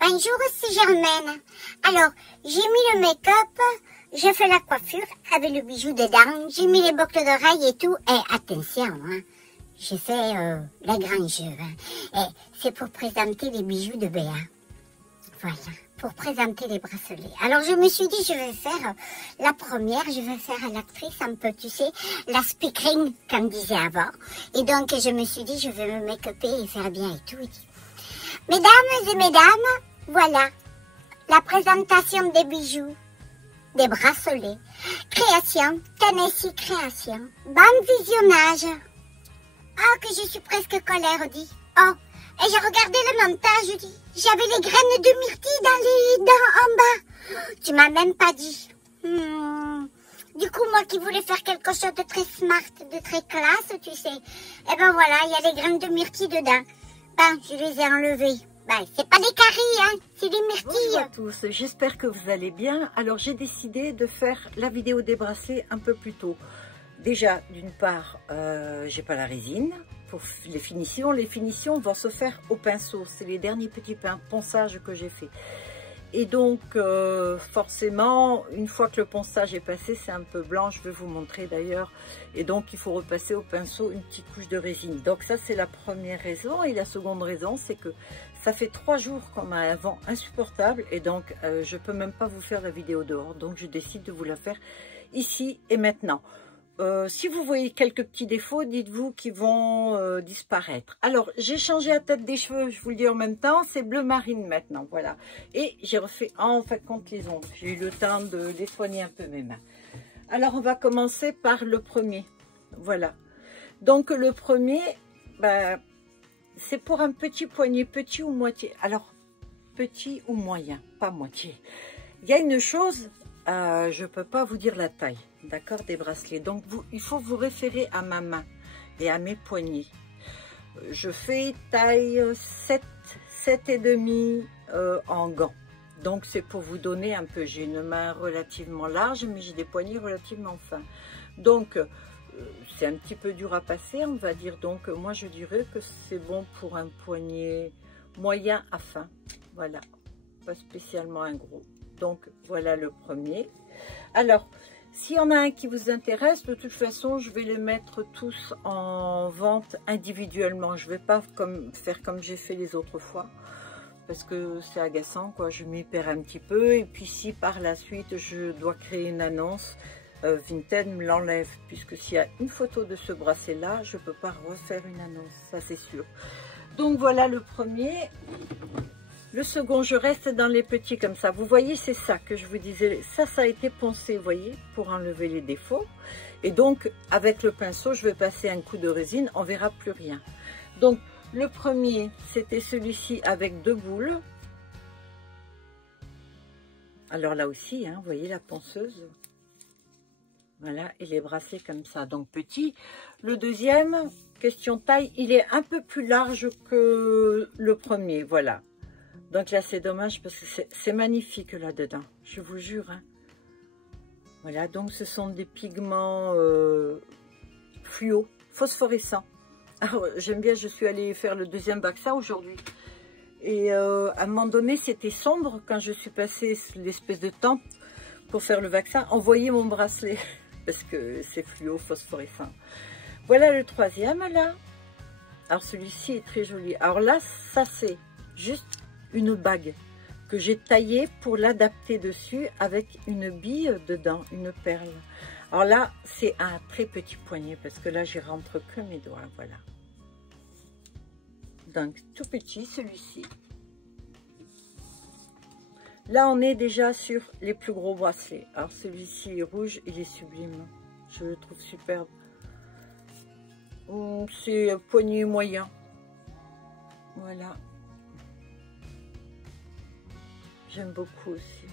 Bonjour, c'est Germaine. Alors, j'ai mis le make-up, j'ai fait la coiffure avec le bijou dedans, j'ai mis les boucles d'oreilles et tout. Et attention, hein, j'ai fait la grangeur. Et c'est pour présenter les bijoux de Béa. Voilà, pour présenter les bracelets. Alors, je me suis dit, je vais faire la première, je vais faire à l'actrice un peu, tu sais, la speaking, comme disait avant. Et donc, je me suis dit, je vais me make-upper et faire bien et tout. Mesdames et mesdames, voilà, la présentation des bijoux, des bracelets, création, Tennessee Création, bon visionnage. Oh, que je suis presque colère, dit. Oh, et j'ai regardé le montage, dit. J'avais les graines de myrtille dans les dents en bas. Tu m'as même pas dit. Du coup, moi qui voulais faire quelque chose de très smart, de très classe, tu sais. Eh ben voilà, il y a les graines de myrtille dedans. Ben, je les ai enlevées. Ben, c'est pas des caries, hein, c'est des myrtilles. Bonjour à tous, j'espère que vous allez bien. Alors, j'ai décidé de faire la vidéo des bracelets un peu plus tôt. Déjà, d'une part, j'ai pas la résine pour les finitions. Les finitions vont se faire au pinceau. C'est les derniers petits ponçages que j'ai fait. Et donc, forcément, une fois que le ponçage est passé, c'est un peu blanc. Je vais vous montrer d'ailleurs. Et donc, il faut repasser au pinceau une petite couche de résine. Donc, ça, c'est la première raison. Et la seconde raison, c'est que ça fait 3 jours qu'on a un vent insupportable. Et donc, je peux même pas vous faire la vidéo dehors. Donc, je décide de vous la faire ici et maintenant. Si vous voyez quelques petits défauts, dites-vous qu'ils vont disparaître. Alors, j'ai changé la tête des cheveux, je vous le dis en même temps, c'est bleu marine maintenant, voilà. Et j'ai refait en fin de compte les ongles. J'ai eu le temps de les soigner un peu mes mains. Alors, on va commencer par le premier, voilà. Donc, le premier, ben, c'est pour un petit poignet, petit ou moitié. Alors, petit ou moyen, pas moitié. Il y a une chose, je ne peux pas vous dire la taille. D'accord, des bracelets. Donc, il faut vous référer à ma main et à mes poignets. Je fais taille 7,5 en gants. Donc, c'est pour vous donner un peu. J'ai une main relativement large, mais j'ai des poignets relativement fins. Donc, c'est un petit peu dur à passer, on va dire. Donc, moi, je dirais que c'est bon pour un poignet moyen à fin. Voilà, pas spécialement un gros. Donc, voilà le premier. Alors, s'il y en a un qui vous intéresse, de toute façon, je vais les mettre tous en vente individuellement. Je ne vais pas faire comme j'ai fait les autres fois, parce que c'est agaçant, quoi. Je m'y perds un petit peu. Et puis, si par la suite, je dois créer une annonce, Vinted me l'enlève, puisque s'il y a une photo de ce bracelet-là, je ne peux pas refaire une annonce, ça c'est sûr. Donc, voilà le premier. Le second, je reste dans les petits comme ça. Vous voyez, c'est ça que je vous disais. Ça a été poncé, vous voyez, pour enlever les défauts. Et donc, avec le pinceau, je vais passer un coup de résine. On verra plus rien. Donc, le premier, c'était celui-ci avec 2 boules. Alors là aussi, hein, vous voyez la ponceuse. Voilà, et les bracelets comme ça. Donc, petit. Le deuxième, question taille, il est un peu plus large que le premier. Voilà. Donc là, c'est dommage parce que c'est magnifique là-dedans, je vous jure. Hein. Voilà, donc ce sont des pigments fluo, phosphorescents. Alors, j'aime bien, je suis allée faire le deuxième vaccin aujourd'hui. Et à un moment donné, c'était sombre quand je suis passée l'espèce de tente pour faire le vaccin. On voyait mon bracelet parce que c'est fluo, phosphorescent. Voilà le troisième là. Alors celui-ci est très joli. Alors là, ça c'est juste une bague que j'ai taillée pour l'adapter dessus avec une bille dedans, une perle. Alors là, c'est un très petit poignet parce que là, j'y rentre que mes doigts, voilà. Donc, tout petit, celui-ci. Là, on est déjà sur les plus gros bracelets. Alors, celui-ci est rouge, il est sublime. Je le trouve superbe. C'est poignet moyen. Voilà. J'aime beaucoup aussi.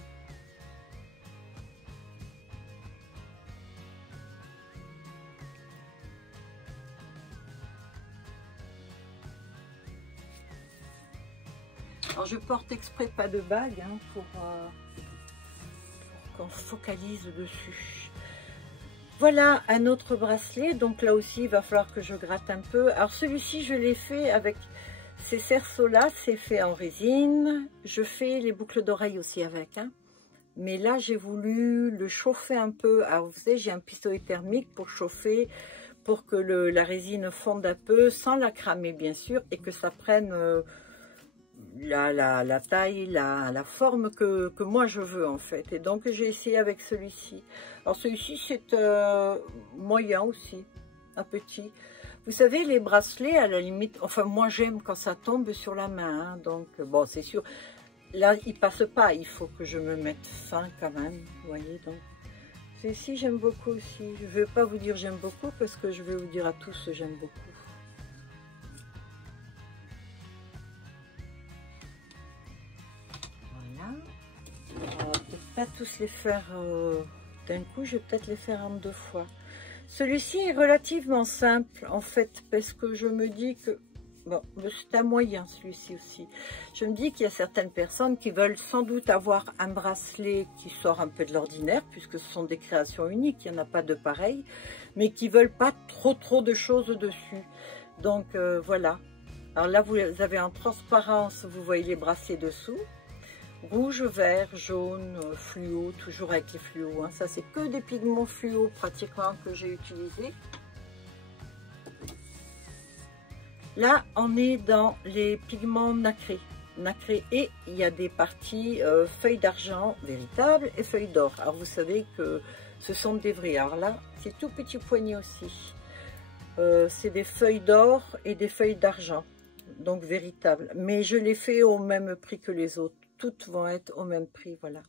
Alors je porte exprès pas de bague hein, pour qu'on focalise dessus. Voilà un autre bracelet. Donc là aussi il va falloir que je gratte un peu. Alors celui-ci je l'ai fait avec ces cerceaux-là, c'est fait en résine. Je fais les boucles d'oreilles aussi avec, hein. Mais là, j'ai voulu le chauffer un peu. Alors, vous savez, j'ai un pistolet thermique pour chauffer, pour que la résine fonde un peu, sans la cramer, bien sûr, et que ça prenne la taille, la forme que moi je veux, en fait. Et donc, j'ai essayé avec celui-ci. Alors, celui-ci, c'est moyen aussi, un petit. Vous savez, les bracelets, à la limite, enfin, moi, j'aime quand ça tombe sur la main, hein, donc, bon, c'est sûr. Là, il passe pas, il faut que je me mette fin quand même, vous voyez, donc. Celui-ci, j'aime beaucoup aussi. Je ne vais pas vous dire j'aime beaucoup, parce que je vais vous dire à tous j'aime beaucoup. Voilà. On va peut-être pas tous les faire d'un coup, je vais peut-être les faire en 2 fois. Celui-ci est relativement simple, en fait, parce que je me dis que bon, c'est un moyen, celui-ci aussi. Je me dis qu'il y a certaines personnes qui veulent sans doute avoir un bracelet qui sort un peu de l'ordinaire, puisque ce sont des créations uniques, il n'y en a pas de pareil, mais qui ne veulent pas trop de choses dessus. Donc voilà. Alors là, vous avez en transparence, vous voyez les bracelets dessous. Rouge, vert, jaune, fluo, toujours avec les fluos. Hein. Ça, c'est que des pigments fluo pratiquement que j'ai utilisés. Là, on est dans les pigments nacrés. Et il y a des parties feuilles d'argent véritables et feuilles d'or. Alors, vous savez que ce sont des vrais. Alors là, c'est tout petit poignet aussi. C'est des feuilles d'or et des feuilles d'argent. Donc, véritables. Mais je les fais au même prix que les autres. Toutes vont être au même prix, voilà.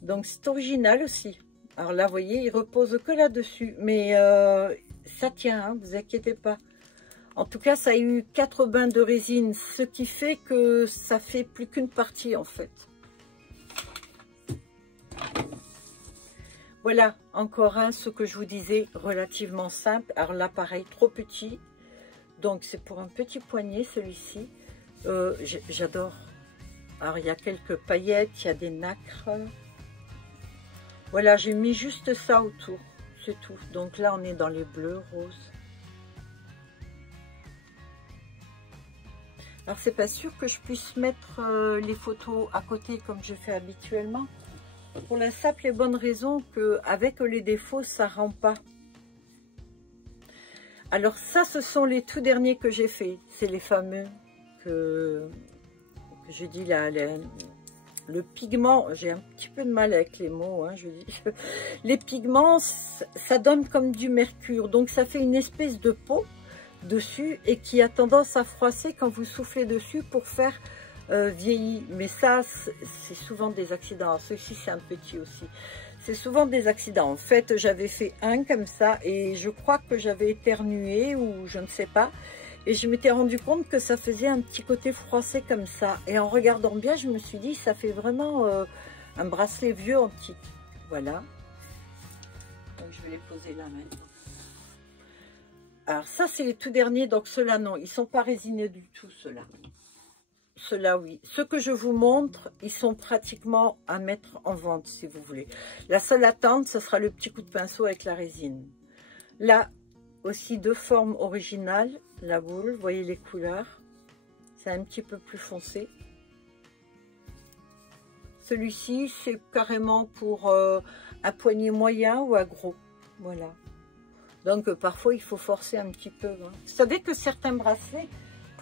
Donc, c'est original aussi. Alors là, vous voyez, il repose que là-dessus. Mais ça tient, hein, vous inquiétez pas. En tout cas, ça a eu 4 bains de résine, ce qui fait que ça fait plus qu'une partie en fait. Voilà, encore un, ce que je vous disais, relativement simple. Alors là, pareil, trop petit. Donc, c'est pour un petit poignet, celui-ci. J'adore. Alors, il y a quelques paillettes, il y a des nacres. Voilà, j'ai mis juste ça autour, c'est tout. Donc là, on est dans les bleus, roses. Alors, c'est pas sûr que je puisse mettre les photos à côté comme je fais habituellement. Pour la simple et bonne raison qu'avec les défauts, ça rend pas. Alors ça, ce sont les tout derniers que j'ai fait. C'est les fameux que je dis là, le pigment. J'ai un petit peu de mal avec les mots, hein, je dis. Les pigments, ça donne comme du mercure. Donc ça fait une espèce de peau dessus et qui a tendance à froisser quand vous soufflez dessus pour faire vieillir. Mais ça, c'est souvent des accidents. Celui-ci, c'est un petit aussi. C'est souvent des accidents. En fait, j'avais fait un comme ça et je crois que j'avais éternué ou je ne sais pas. Et je m'étais rendu compte que ça faisait un petit côté froissé comme ça. Et en regardant bien, je me suis dit, ça fait vraiment un bracelet vieux antique. Voilà. Donc, je vais les poser là maintenant. Alors ça, c'est les tout derniers. Donc ceux-là, non, ils ne sont pas résinés du tout, ceux-là. Ceux-là, oui. Ceux que je vous montre, ils sont pratiquement à mettre en vente, si vous voulez. La seule attente, ce sera le petit coup de pinceau avec la résine. Là, aussi deux formes originales. La boule, vous voyez les couleurs. C'est un petit peu plus foncé. Celui-ci, c'est carrément pour un poignet moyen ou un gros. Voilà. Donc, parfois, il faut forcer un petit peu. Hein. Vous savez que certains bracelets,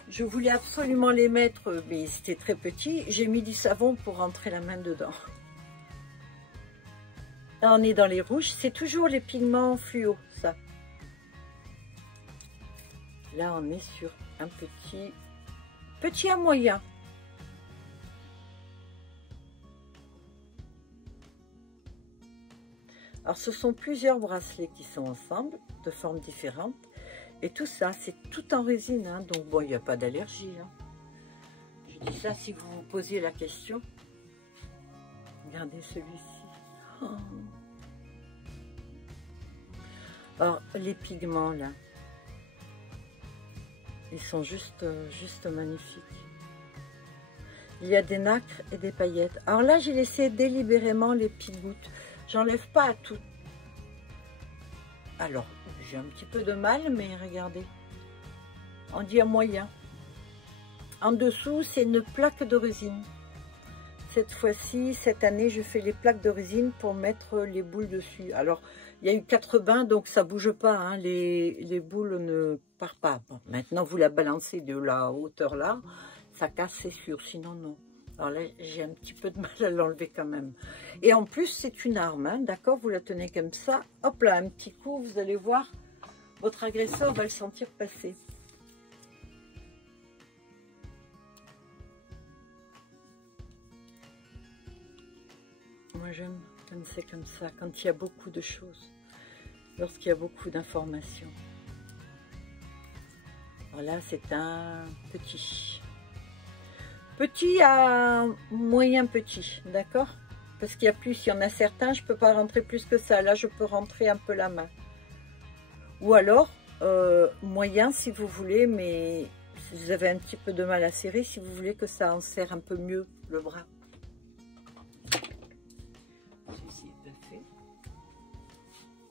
je voulais absolument les mettre, mais c'était très petit. J'ai mis du savon pour rentrer la main dedans. Là, on est dans les rouges. C'est toujours les pigments fluo, ça. Là, on est sur un petit à moyen. Alors, ce sont plusieurs bracelets qui sont ensemble, de formes différentes. Et tout ça, c'est tout en résine. Hein, donc, bon, il n'y a pas d'allergie. Hein. Je dis ça si vous vous posiez la question. Regardez celui-ci. Oh. Alors, les pigments, là. Ils sont juste magnifiques. Il y a des nacres et des paillettes. Alors là, j'ai laissé délibérément les petites gouttes. J'enlève pas à tout. Alors, j'ai un petit peu de mal, mais regardez. On dit à moyen. En dessous, c'est une plaque de résine. Cette fois-ci, cette année, je fais les plaques de résine pour mettre les boules dessus. Alors, il y a eu 4 bains, donc ça bouge pas, hein, les boules ne partent pas. Bon, maintenant, vous la balancez de la hauteur là, ça casse, c'est sûr, sinon non. Alors là, j'ai un petit peu de mal à l'enlever quand même. Et en plus, c'est une arme, hein, d'accord? Vous la tenez comme ça, hop là, un petit coup, vous allez voir, votre agresseur va le sentir passer. Moi, j'aime quand c'est comme ça, quand il y a beaucoup de choses, lorsqu'il y a beaucoup d'informations. Voilà, c'est un petit. Petit à moyen petit, d'accord? Parce qu'il y a plus, il y en a certains, je ne peux pas rentrer plus que ça. Là, je peux rentrer un peu la main. Ou alors, moyen si vous voulez, mais si vous avez un petit peu de mal à serrer, si vous voulez que ça en serre un peu mieux le bras.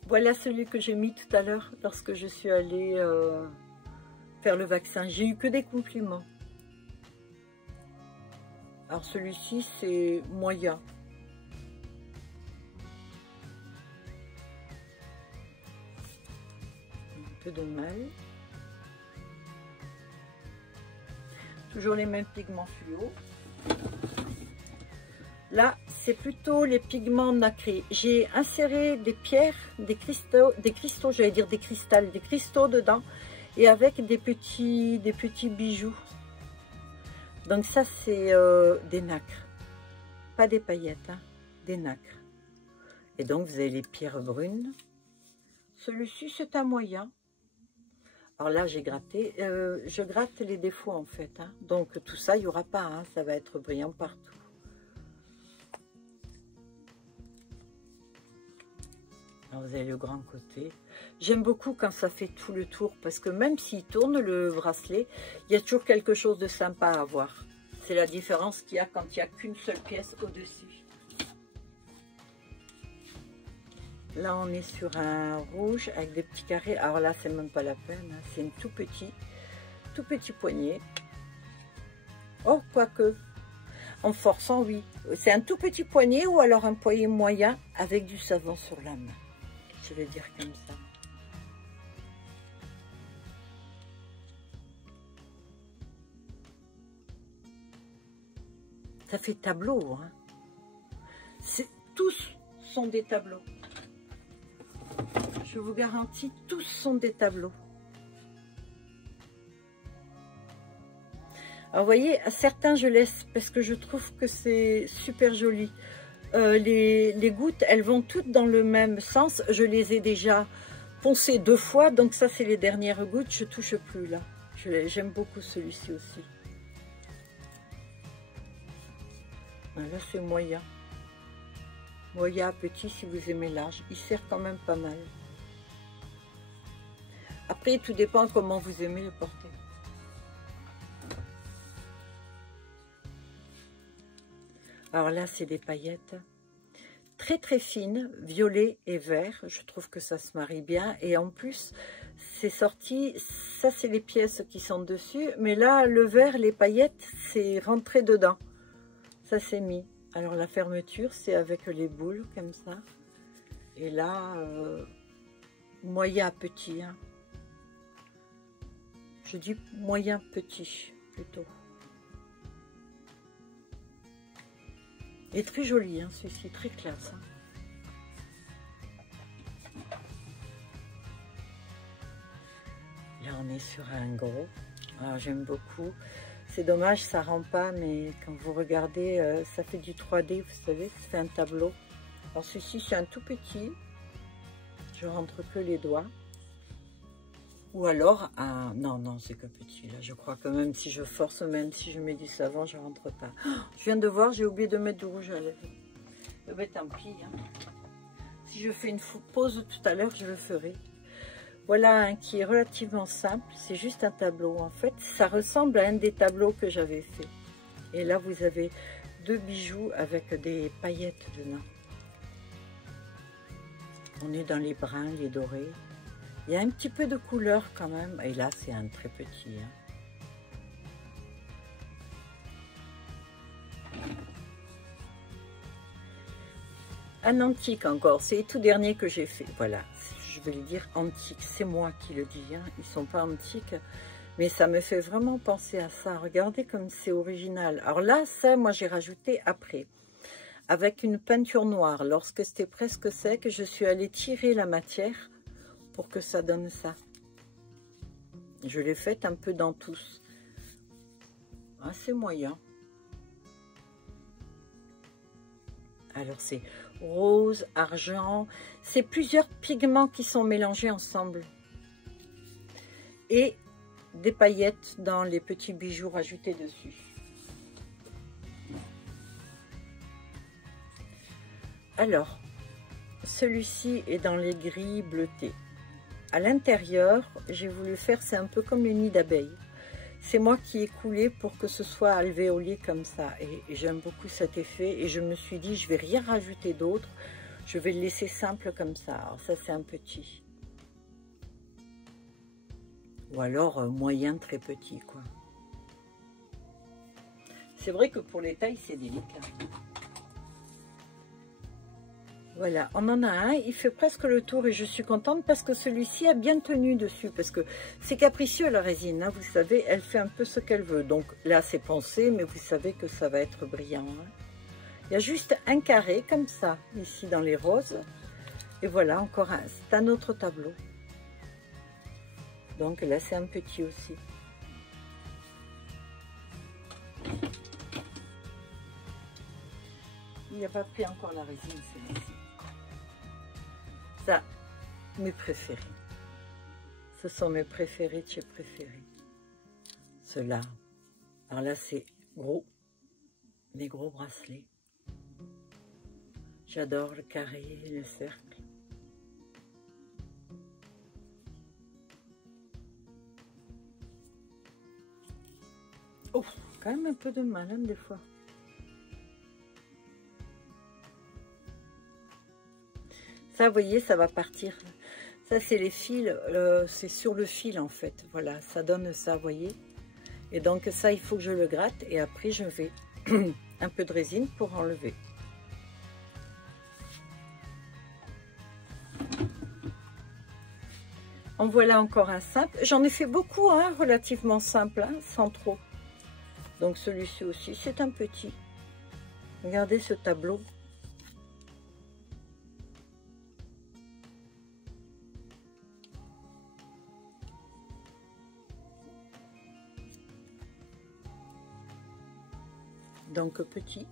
Voilà celui que j'ai mis tout à l'heure lorsque je suis allée faire le vaccin. J'ai eu que des compliments. Alors celui-ci, c'est moyen. Un peu de mal. Toujours les mêmes pigments fluo. Là, c'est plutôt les pigments nacrés. J'ai inséré des pierres, des cristaux, j'allais dire des cristaux dedans, et avec des petits bijoux. Donc ça, c'est des nacres, pas des paillettes, hein, des nacres. Et donc, vous avez les pierres brunes. Celui-ci, c'est un moyen. Alors là, j'ai gratté. Je gratte les défauts, en fait. Hein. Donc, tout ça, il n'y aura pas. Hein, ça va être brillant partout. Alors, vous avez le grand côté. J'aime beaucoup quand ça fait tout le tour, parce que même s'il tourne le bracelet, il y a toujours quelque chose de sympa à avoir. C'est la différence qu'il y a quand il n'y a qu'une seule pièce au-dessus. Là, on est sur un rouge avec des petits carrés. Alors là, c'est même pas la peine. Hein. C'est un tout petit poignet. Oh, quoique. En forçant, oui. C'est un tout petit poignet ou alors un poignet moyen avec du savon sur la main. Je vais dire comme ça. Ça fait tableau. Hein. Tous sont des tableaux. Je vous garantis, tous sont des tableaux. Alors, vous voyez, à certains, je laisse parce que je trouve que c'est super joli. Les gouttes, elles vont toutes dans le même sens. Je les ai déjà poncées 2 fois, donc ça, c'est les dernières gouttes. Je touche plus là. J'aime beaucoup celui-ci aussi. Là, c'est moyen. Moyen à petit si vous aimez large. Il sert quand même pas mal. Après, tout dépend comment vous aimez le porter. Alors là, c'est des paillettes très très fines, violet et vert. Je trouve que ça se marie bien. Et en plus, c'est sorti, ça c'est les pièces qui sont dessus. Mais là, le vert, les paillettes, c'est rentré dedans. Ça c'est mis. Alors la fermeture, c'est avec les boules comme ça. Et là, moyen petit. Hein. Je dis moyen petit plutôt. Et très joli, hein, celui-ci, très classe. Hein. Là, on est sur un gros. Alors, j'aime beaucoup. C'est dommage, ça rend pas, mais quand vous regardez, ça fait du 3D, vous savez, ça fait un tableau. Alors, celui-ci, c'est un tout petit. Je rentre que les doigts. Ou alors, un... non, c'est que petit. Là, je crois que même si je force, même si je mets du savon, je rentre pas. Oh, je viens de voir, j'ai oublié de mettre du rouge à lèvres. Ben, tant pis. Hein. Si je fais une pause tout à l'heure, je le ferai. Voilà un qui est relativement simple. C'est juste un tableau. En fait, ça ressemble à un des tableaux que j'avais fait. Et là, vous avez 2 bijoux avec des paillettes dedans. On est dans les bruns, les dorés. Il y a un petit peu de couleur quand même. Et là, c'est un très petit. Hein. un antique encore, c'est les tout derniers que j'ai fait. Voilà, je vais le dire antique, c'est moi qui le dis, hein. Ils ne sont pas antiques, mais ça me fait vraiment penser à ça. Regardez comme c'est original. Alors là, ça, moi j'ai rajouté après, avec une peinture noire. Lorsque c'était presque sec, je suis allée tirer la matière pour que ça donne ça. Je l'ai faite un peu dans tous. Assez moyen. Alors c'est rose, argent, c'est plusieurs pigments qui sont mélangés ensemble. Et des paillettes dans les petits bijoux rajoutés dessus. Alors, celui-ci est dans les gris bleutés. À l'intérieur, j'ai voulu faire, c'est un peu comme le nid d'abeille. C'est moi qui ai coulé pour que ce soit alvéolé comme ça. Et j'aime beaucoup cet effet. Et je me suis dit, je vais rien rajouter d'autre. Je vais le laisser simple comme ça. Alors ça, c'est un petit. Ou alors moyen, très petit, quoi. C'est vrai que pour les tailles, c'est délicat. Voilà, on en a un, il fait presque le tour et je suis contente parce que celui-ci a bien tenu dessus, parce que c'est capricieux la résine, hein, vous savez, elle fait un peu ce qu'elle veut. Donc là c'est pensé, mais vous savez que ça va être brillant. Hein. Il y a juste un carré comme ça, ici dans les roses. Et voilà, encore un, c'est un autre tableau. Donc là c'est un petit aussi. Il n'y a pas pris encore la résine celui-ci. Ça, mes préférés. Ce sont mes préférés de chez préférés. Ceux-là. Alors là, c'est gros. Mes gros bracelets. J'adore le carré, le cercle. Oh, quand même un peu de mal, hein, des fois. Ça, vous voyez, ça va partir. Ça, c'est les fils, c'est sur le fil, en fait. Voilà, ça donne ça, vous voyez. Et donc, ça, il faut que je le gratte. Et après, je vais un peu de résine pour enlever. En voilà encore un simple. J'en ai fait beaucoup, hein, relativement simple, hein, sans trop. Donc, celui-ci aussi, c'est un petit. Regardez ce tableau. Donc petit.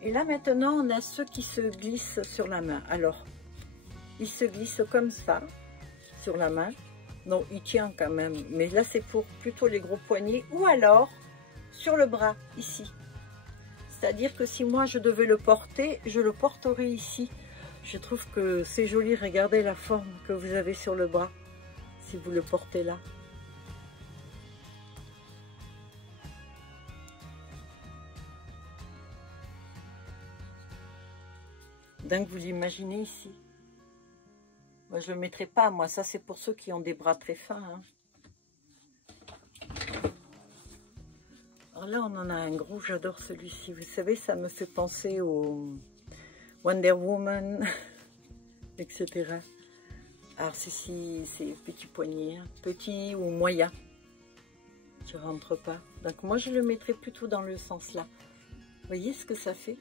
Et là maintenant on a ceux qui se glissent sur la main. Alors il se glisse comme ça sur la main. Non, il tient quand même, mais là c'est pour plutôt les gros poignets, ou alors sur le bras ici. C'est à dire que si moi je devais le porter, je le porterai ici. Je trouve que c'est joli. Regardez la forme que vous avez sur le bras si vous le portez là. Donc vous l'imaginez ici. Moi je ne le mettrai pas, moi ça c'est pour ceux qui ont des bras très fins. Hein. Alors là on en a un gros, j'adore celui-ci. Vous savez, ça me fait penser au Wonder Woman, etc. Alors ceci c'est petit poignet, hein. Petit ou moyen. Je rentre pas. Donc moi je le mettrai plutôt dans le sens là. Vous voyez ce que ça fait?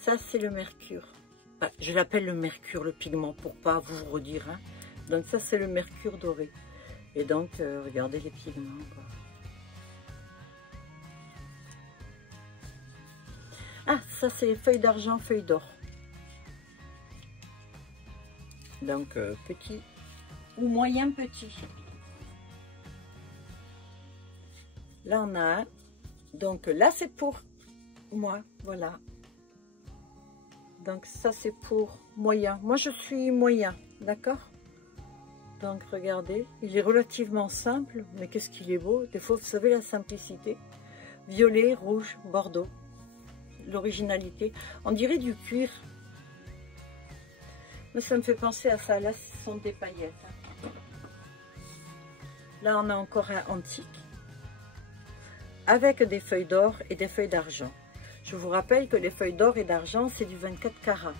Ça, c'est le mercure. Bah, je l'appelle le mercure, le pigment, pour pas vous redire. Hein. Donc ça, c'est le mercure doré. Et donc, regardez les pigments. Quoi. Ah, ça, c'est feuilles d'argent, feuilles d'or. Donc, petit ou moyen petit. Là, on a un. Donc là, c'est pour moi. Voilà. Donc ça c'est pour moyen. Moi je suis moyen, d'accord? Donc regardez, il est relativement simple, mais qu'est-ce qu'il est beau. Des fois vous savez la simplicité. Violet, rouge, bordeaux. L'originalité. On dirait du cuir. Mais ça me fait penser à ça. Là ce sont des paillettes. Là on a encore un antique. Avec des feuilles d'or et des feuilles d'argent. Je vous rappelle que les feuilles d'or et d'argent, c'est du 24 carats.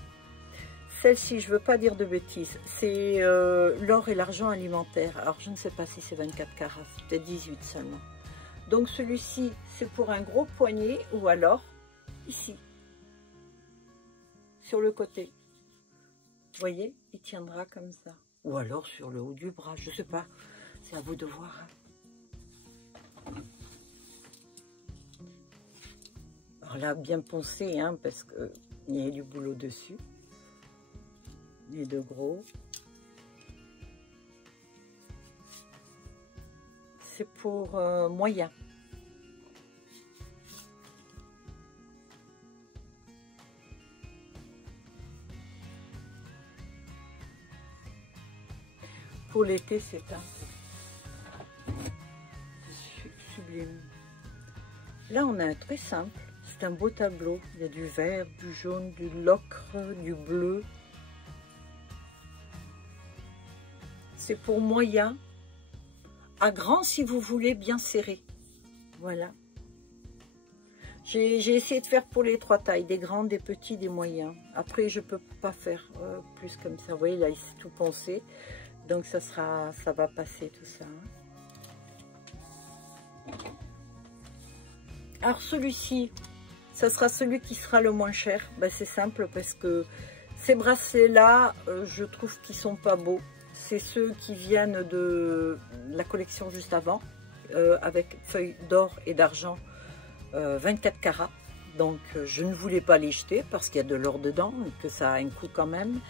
Celle-ci, je ne veux pas dire de bêtises, c'est l'or et l'argent alimentaire. Alors, je ne sais pas si c'est 24 carats, c'est peut-être 18 seulement. Donc, celui-ci, c'est pour un gros poignet ou alors ici, sur le côté. Vous voyez, il tiendra comme ça. Ou alors sur le haut du bras, je ne sais pas. C'est à vous de voir. Alors là, bien poncé, hein, parce qu'il y a du boulot dessus. Les deux gros. C'est pour moyen. Pour l'été, c'est un sublime. Là, on a un très simple. C'est un beau tableau. Il y a du vert, du jaune, du l'ocre, du bleu. C'est pour moyen. À grand, si vous voulez, bien serré. Voilà. J'ai essayé de faire pour les trois tailles. Des grands, des petits, des moyens. Après, je ne peux pas faire plus comme ça. Vous voyez, là, il s'est tout poncé. Donc, ça va passer tout ça. Alors, celui-ci, ça sera celui qui sera le moins cher. Ben, c'est simple parce que ces bracelets-là, je trouve qu'ils sont pas beaux. C'est ceux qui viennent de la collection juste avant, avec feuilles d'or et d'argent 24 carats. Donc, je ne voulais pas les jeter parce qu'il y a de l'or dedans et que ça a un coût quand même.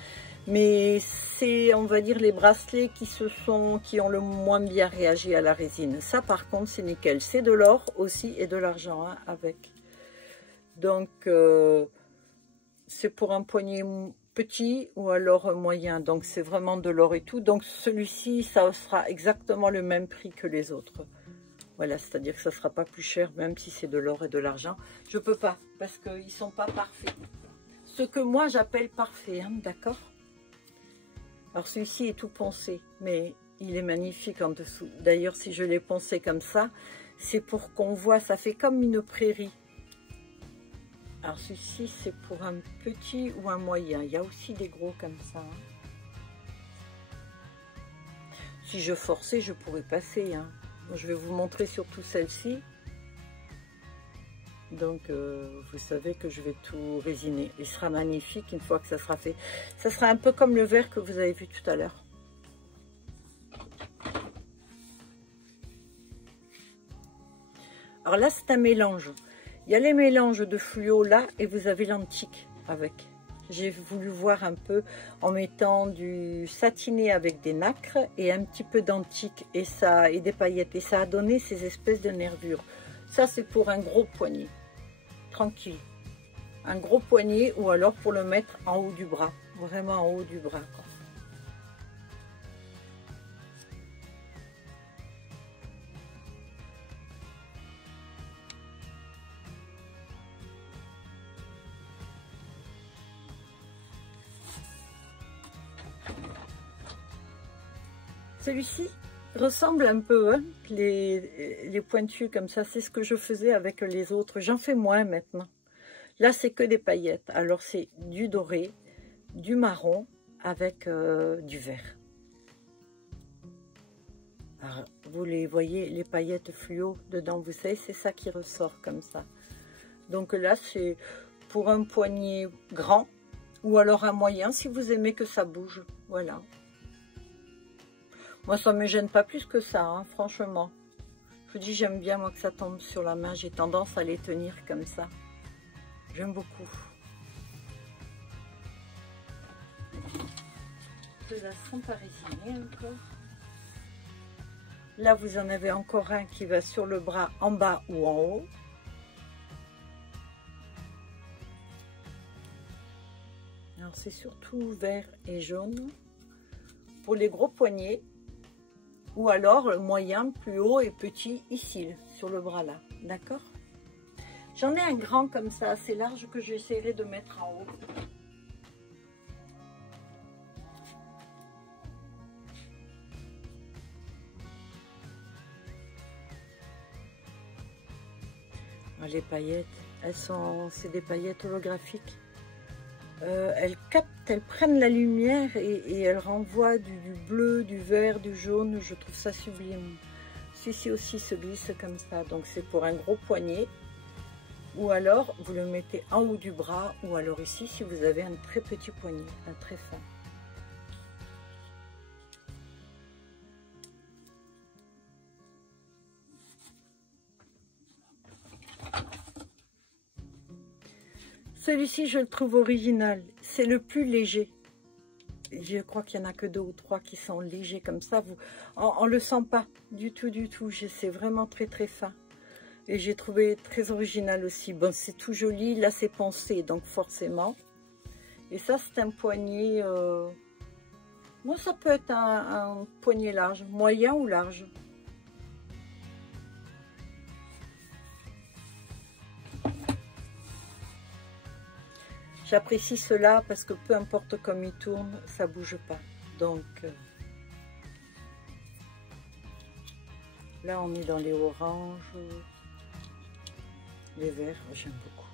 Mais c'est, on va dire, les bracelets qui ont le moins bien réagi à la résine. Ça, par contre, c'est nickel. C'est de l'or aussi et de l'argent hein, avec. Donc, c'est pour un poignet petit ou alors moyen. Donc, c'est vraiment de l'or et tout. Donc, celui-ci, ça sera exactement le même prix que les autres. Voilà, c'est-à-dire que ça ne sera pas plus cher, même si c'est de l'or et de l'argent. Je ne peux pas, parce qu'ils ne sont pas parfaits. Ce que moi, j'appelle parfait, hein, d'accord? Alors celui-ci est tout poncé, mais il est magnifique en dessous. D'ailleurs, si je l'ai poncé comme ça, c'est pour qu'on voit, ça fait comme une prairie. Alors celui-ci, c'est pour un petit ou un moyen. Il y a aussi des gros comme ça. Hein. Si je forçais, je pourrais passer. Hein. Je vais vous montrer surtout celle-ci. Donc, vous savez que je vais tout résiner. Il sera magnifique une fois que ça sera fait. Ça sera un peu comme le vert que vous avez vu tout à l'heure. Alors là, c'est un mélange. Il y a les mélanges de fluo là et vous avez l'antique avec. J'ai voulu voir un peu en mettant du satiné avec des nacres et un petit peu d'antique et des paillettes. Et ça a donné ces espèces de nervures. Ça, c'est pour un gros poignet. Tranquille. Un gros poignet ou alors pour le mettre en haut du bras. Vraiment en haut du bras. Quoi. Celui-ci ressemble un peu, hein, les pointus comme ça. C'est ce que je faisais avec les autres. J'en fais moins maintenant. Là, c'est que des paillettes. Alors, c'est du doré, du marron avec du vert. Alors, vous les voyez, les paillettes fluo dedans, vous savez, c'est ça qui ressort comme ça. Donc là, c'est pour un poignet grand ou alors un moyen si vous aimez que ça bouge. Voilà. Moi, ça ne me gêne pas plus que ça, hein, franchement. Je vous dis, j'aime bien, moi, que ça tombe sur la main. J'ai tendance à les tenir comme ça. J'aime beaucoup. Ceux-là sont pas résinés encore. Là, vous en avez encore un qui va sur le bras en bas ou en haut. Alors, c'est surtout vert et jaune. Pour les gros poignets. Ou alors moyen, plus haut et petit ici, sur le bras là. D'accord? J'en ai un grand comme ça, assez large, que j'essaierai de mettre en haut. Les paillettes, C'est des paillettes holographiques. Elles captent, elles prennent la lumière et elles renvoient du bleu, du vert, du jaune. Je trouve ça sublime. Celui-ci aussi se glisse comme ça. Donc c'est pour un gros poignet. Ou alors vous le mettez en haut du bras. Ou alors ici si vous avez un très petit poignet, un très fin. Celui-ci, je le trouve original. C'est le plus léger. Je crois qu'il n'y en a que 2 ou 3 qui sont légers comme ça. On ne le sent pas du tout, du tout. C'est vraiment très, très fin. Et j'ai trouvé très original aussi. Bon, c'est tout joli. Là, c'est poncé, donc forcément. Et ça, c'est un poignet... Moi, ça peut être un poignet large. Moyen ou large. J'apprécie cela parce que peu importe comme il tourne, ça ne bouge pas. Donc là, on est dans les oranges, les verts, j'aime beaucoup.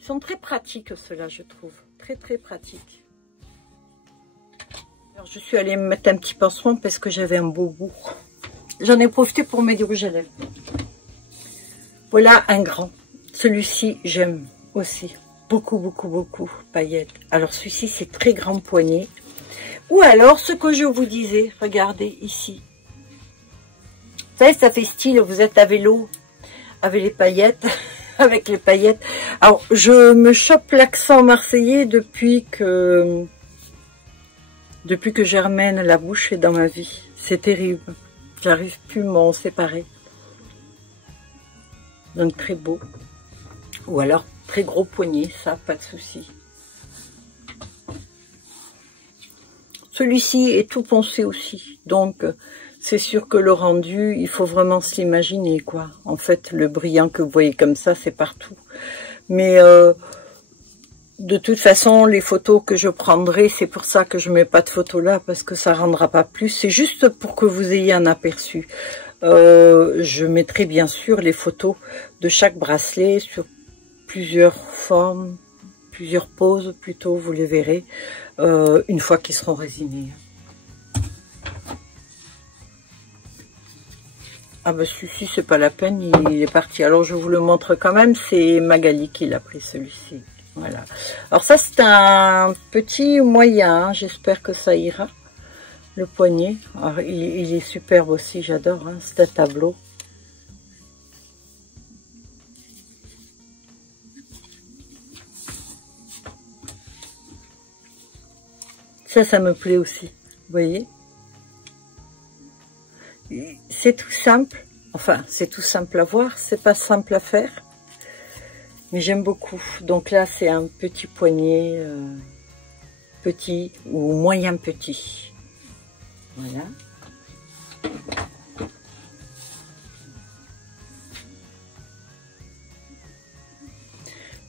Ils sont très pratiques ceux-là, je trouve. Très, très pratiques. Alors, je suis allée me mettre un petit pansement parce que j'avais un beau bout. J'en ai profité pour mettre du rouge à lèvres. Voilà un grand. Celui-ci, j'aime aussi. Beaucoup, beaucoup, beaucoup. Paillettes. Alors, celui-ci, c'est très grand poignet. Ou alors, ce que je vous disais, regardez ici. Vous savez, ça fait style, vous êtes à vélo avec les paillettes. Avec les paillettes. Alors, je me chope l'accent marseillais depuis que Germaine la bouche est dans ma vie. C'est terrible. J'arrive plus à m'en séparer. Donc, très beau. Ou alors, très gros poignet, ça, pas de souci. Celui-ci est tout poncé aussi. Donc, c'est sûr que le rendu, il faut vraiment se l'imaginer, quoi. En fait, le brillant que vous voyez comme ça, c'est partout. Mais de toute façon, les photos que je prendrai, c'est pour ça que je mets pas de photos là, parce que ça rendra pas plus. C'est juste pour que vous ayez un aperçu. Je mettrai bien sûr les photos de chaque bracelet sur plusieurs formes, plusieurs poses plutôt, vous les verrez, une fois qu'ils seront résinés. Ah ben celui-ci, c'est pas la peine, il est parti. Alors je vous le montre quand même, c'est Magali qui l'a pris celui-ci. Voilà. Alors ça, c'est un petit moyen, hein. J'espère que ça ira. Le poignet, alors, il est superbe aussi, j'adore, hein. C'est un tableau. Ça me plaît aussi, vous voyez. C'est tout simple, enfin, c'est tout simple à voir, c'est pas simple à faire, mais j'aime beaucoup. Donc là, c'est un petit poignet, petit ou moyen petit. Voilà.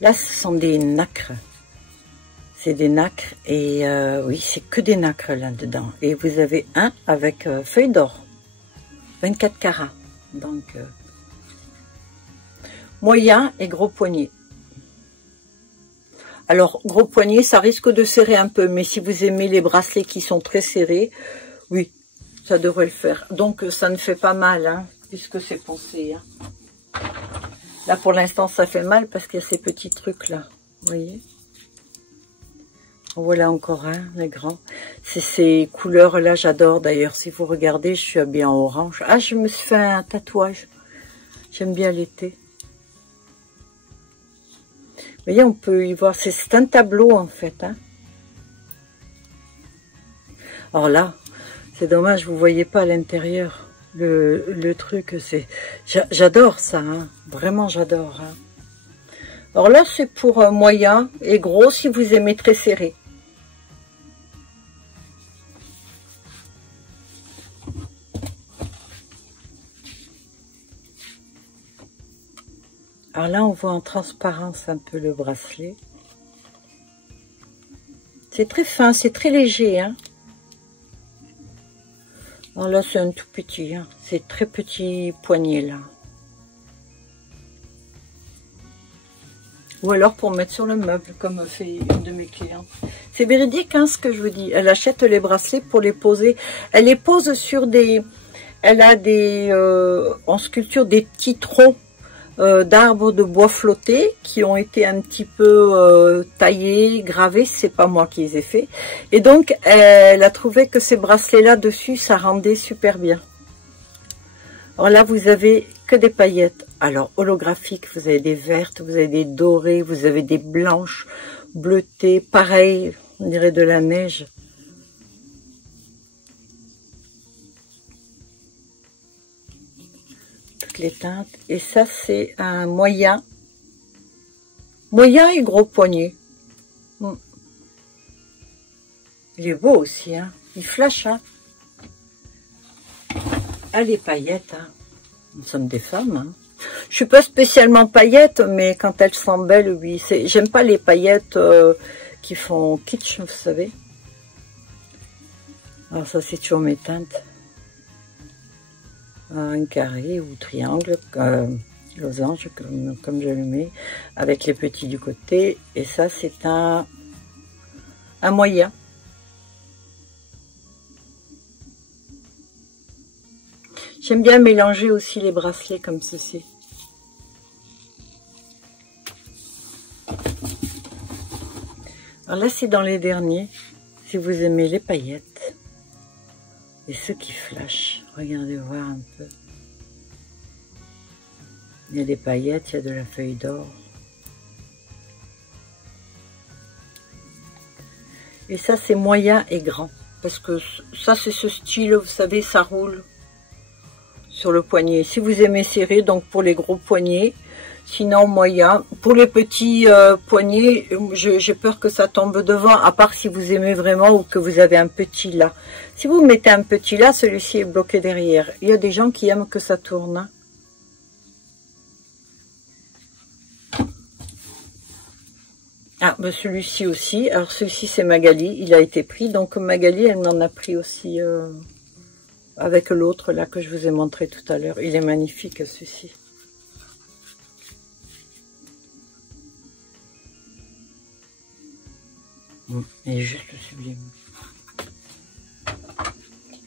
Là, ce sont des nacres. C'est des nacres et oui, c'est que des nacres là-dedans. Et vous avez un avec feuille d'or, 24 carats. Donc, moyen et gros poignet. Alors, gros poignet, ça risque de serrer un peu. Mais si vous aimez les bracelets qui sont très serrés, oui, ça devrait le faire. Donc, ça ne fait pas mal, hein, puisque c'est poncé. Hein. Là, pour l'instant, ça fait mal parce qu'il y a ces petits trucs-là. Vous voyez ? Voilà encore un, les grands. C'est ces couleurs-là, j'adore. D'ailleurs, si vous regardez, je suis habillée en orange. Ah, je me suis fait un tatouage. J'aime bien l'été. Vous voyez, on peut y voir. C'est un tableau, en fait. Hein. Alors là, c'est dommage, vous ne voyez pas à l'intérieur. Le truc, c'est... J'adore ça, hein. Vraiment, j'adore. Hein. Alors là, c'est pour moyen et gros si vous aimez très serré. Alors là, on voit en transparence un peu le bracelet. C'est très fin, c'est très léger. Hein. Alors là, c'est un tout petit. Hein. C'est très petit poignet là. Ou alors pour mettre sur le meuble, comme fait une de mes clientes. C'est véridique hein, ce que je vous dis. Elle achète les bracelets pour les poser. Elle les pose sur des... Elle a des... en sculpture des petits troncs d'arbres de bois flottés qui ont été un petit peu taillés, gravés. C'est pas moi qui les ai fait. Et donc, elle a trouvé que ces bracelets-là dessus, ça rendait super bien. Alors là, vous avez que des paillettes. Alors, holographiques, vous avez des vertes, vous avez des dorées, vous avez des blanches, bleutées, pareil, on dirait de la neige. Toutes les teintes. Et ça, c'est un moyen. Moyen et gros poignet. Il est beau aussi, hein. Il flash, hein. Ah, les paillettes, hein. Nous sommes des femmes, hein. Je suis pas spécialement paillettes, mais quand elles sont belles, oui. J'aime pas les paillettes qui font kitsch, vous savez. Alors ça, c'est toujours mes teintes. Un carré ou triangle, losange, comme je le mets, avec les petits du côté. Et ça, c'est un moyen. J'aime bien mélanger aussi les bracelets comme ceci. Alors là, c'est dans les derniers. Si vous aimez les paillettes. Et ceux qui flashent. Regardez voir un peu. Il y a des paillettes, il y a de la feuille d'or. Et ça, c'est moyen et grand. Parce que ça, c'est ce style, vous savez, ça roule sur le poignet. Si vous aimez serré, donc pour les gros poignets, sinon moyen. Pour les petits poignets, j'ai peur que ça tombe devant, à part si vous aimez vraiment ou que vous avez un petit là. Si vous mettez un petit là, celui-ci est bloqué derrière. Il y a des gens qui aiment que ça tourne. Hein. Ah, ben celui-ci aussi. Alors celui-ci c'est Magali, il a été pris. Donc Magali, elle m'en a pris aussi... avec l'autre là que je vous ai montré tout à l'heure. Il est magnifique celui-ci. Il est juste sublime.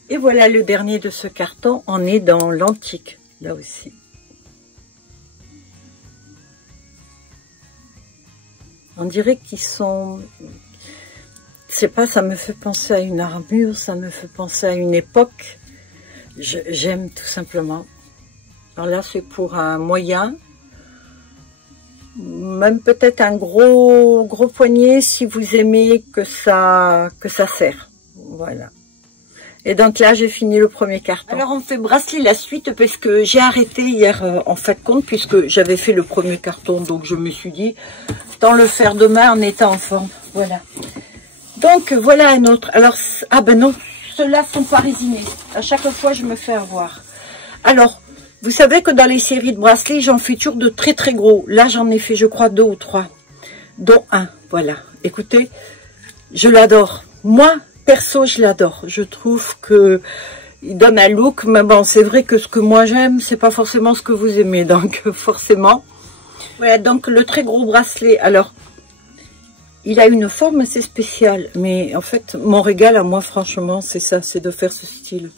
Et voilà le dernier de ce carton. On est dans l'antique là aussi. On dirait qu'ils sont... Je sais pas, ça me fait penser à une armure, ça me fait penser à une époque. J'aime tout simplement. Alors là, c'est pour un moyen, même peut-être un gros poignet si vous aimez que ça serre. Voilà. Et donc là, j'ai fini le premier carton. Alors, on fait bracelet la suite parce que j'ai arrêté hier en fait compte puisque j'avais fait le premier carton. Donc, je me suis dit, tant le faire demain en étant en forme. Voilà. Donc, voilà un autre. Alors, ah ben non. Ceux-là sont pas résinés. À chaque fois, je me fais avoir. Alors, vous savez que dans les séries de bracelets, j'en fais toujours de très très gros. Là, j'en ai fait, je crois, 2 ou 3. Dont un. Voilà. Écoutez, je l'adore. Moi, perso, je l'adore. Je trouve que il donne un look. Mais bon, c'est vrai que ce que moi j'aime, c'est pas forcément ce que vous aimez. Donc, forcément. Voilà, donc le très gros bracelet. Alors, il a une forme assez spéciale, mais en fait, mon régal à moi, franchement, c'est ça, c'est de faire ce style.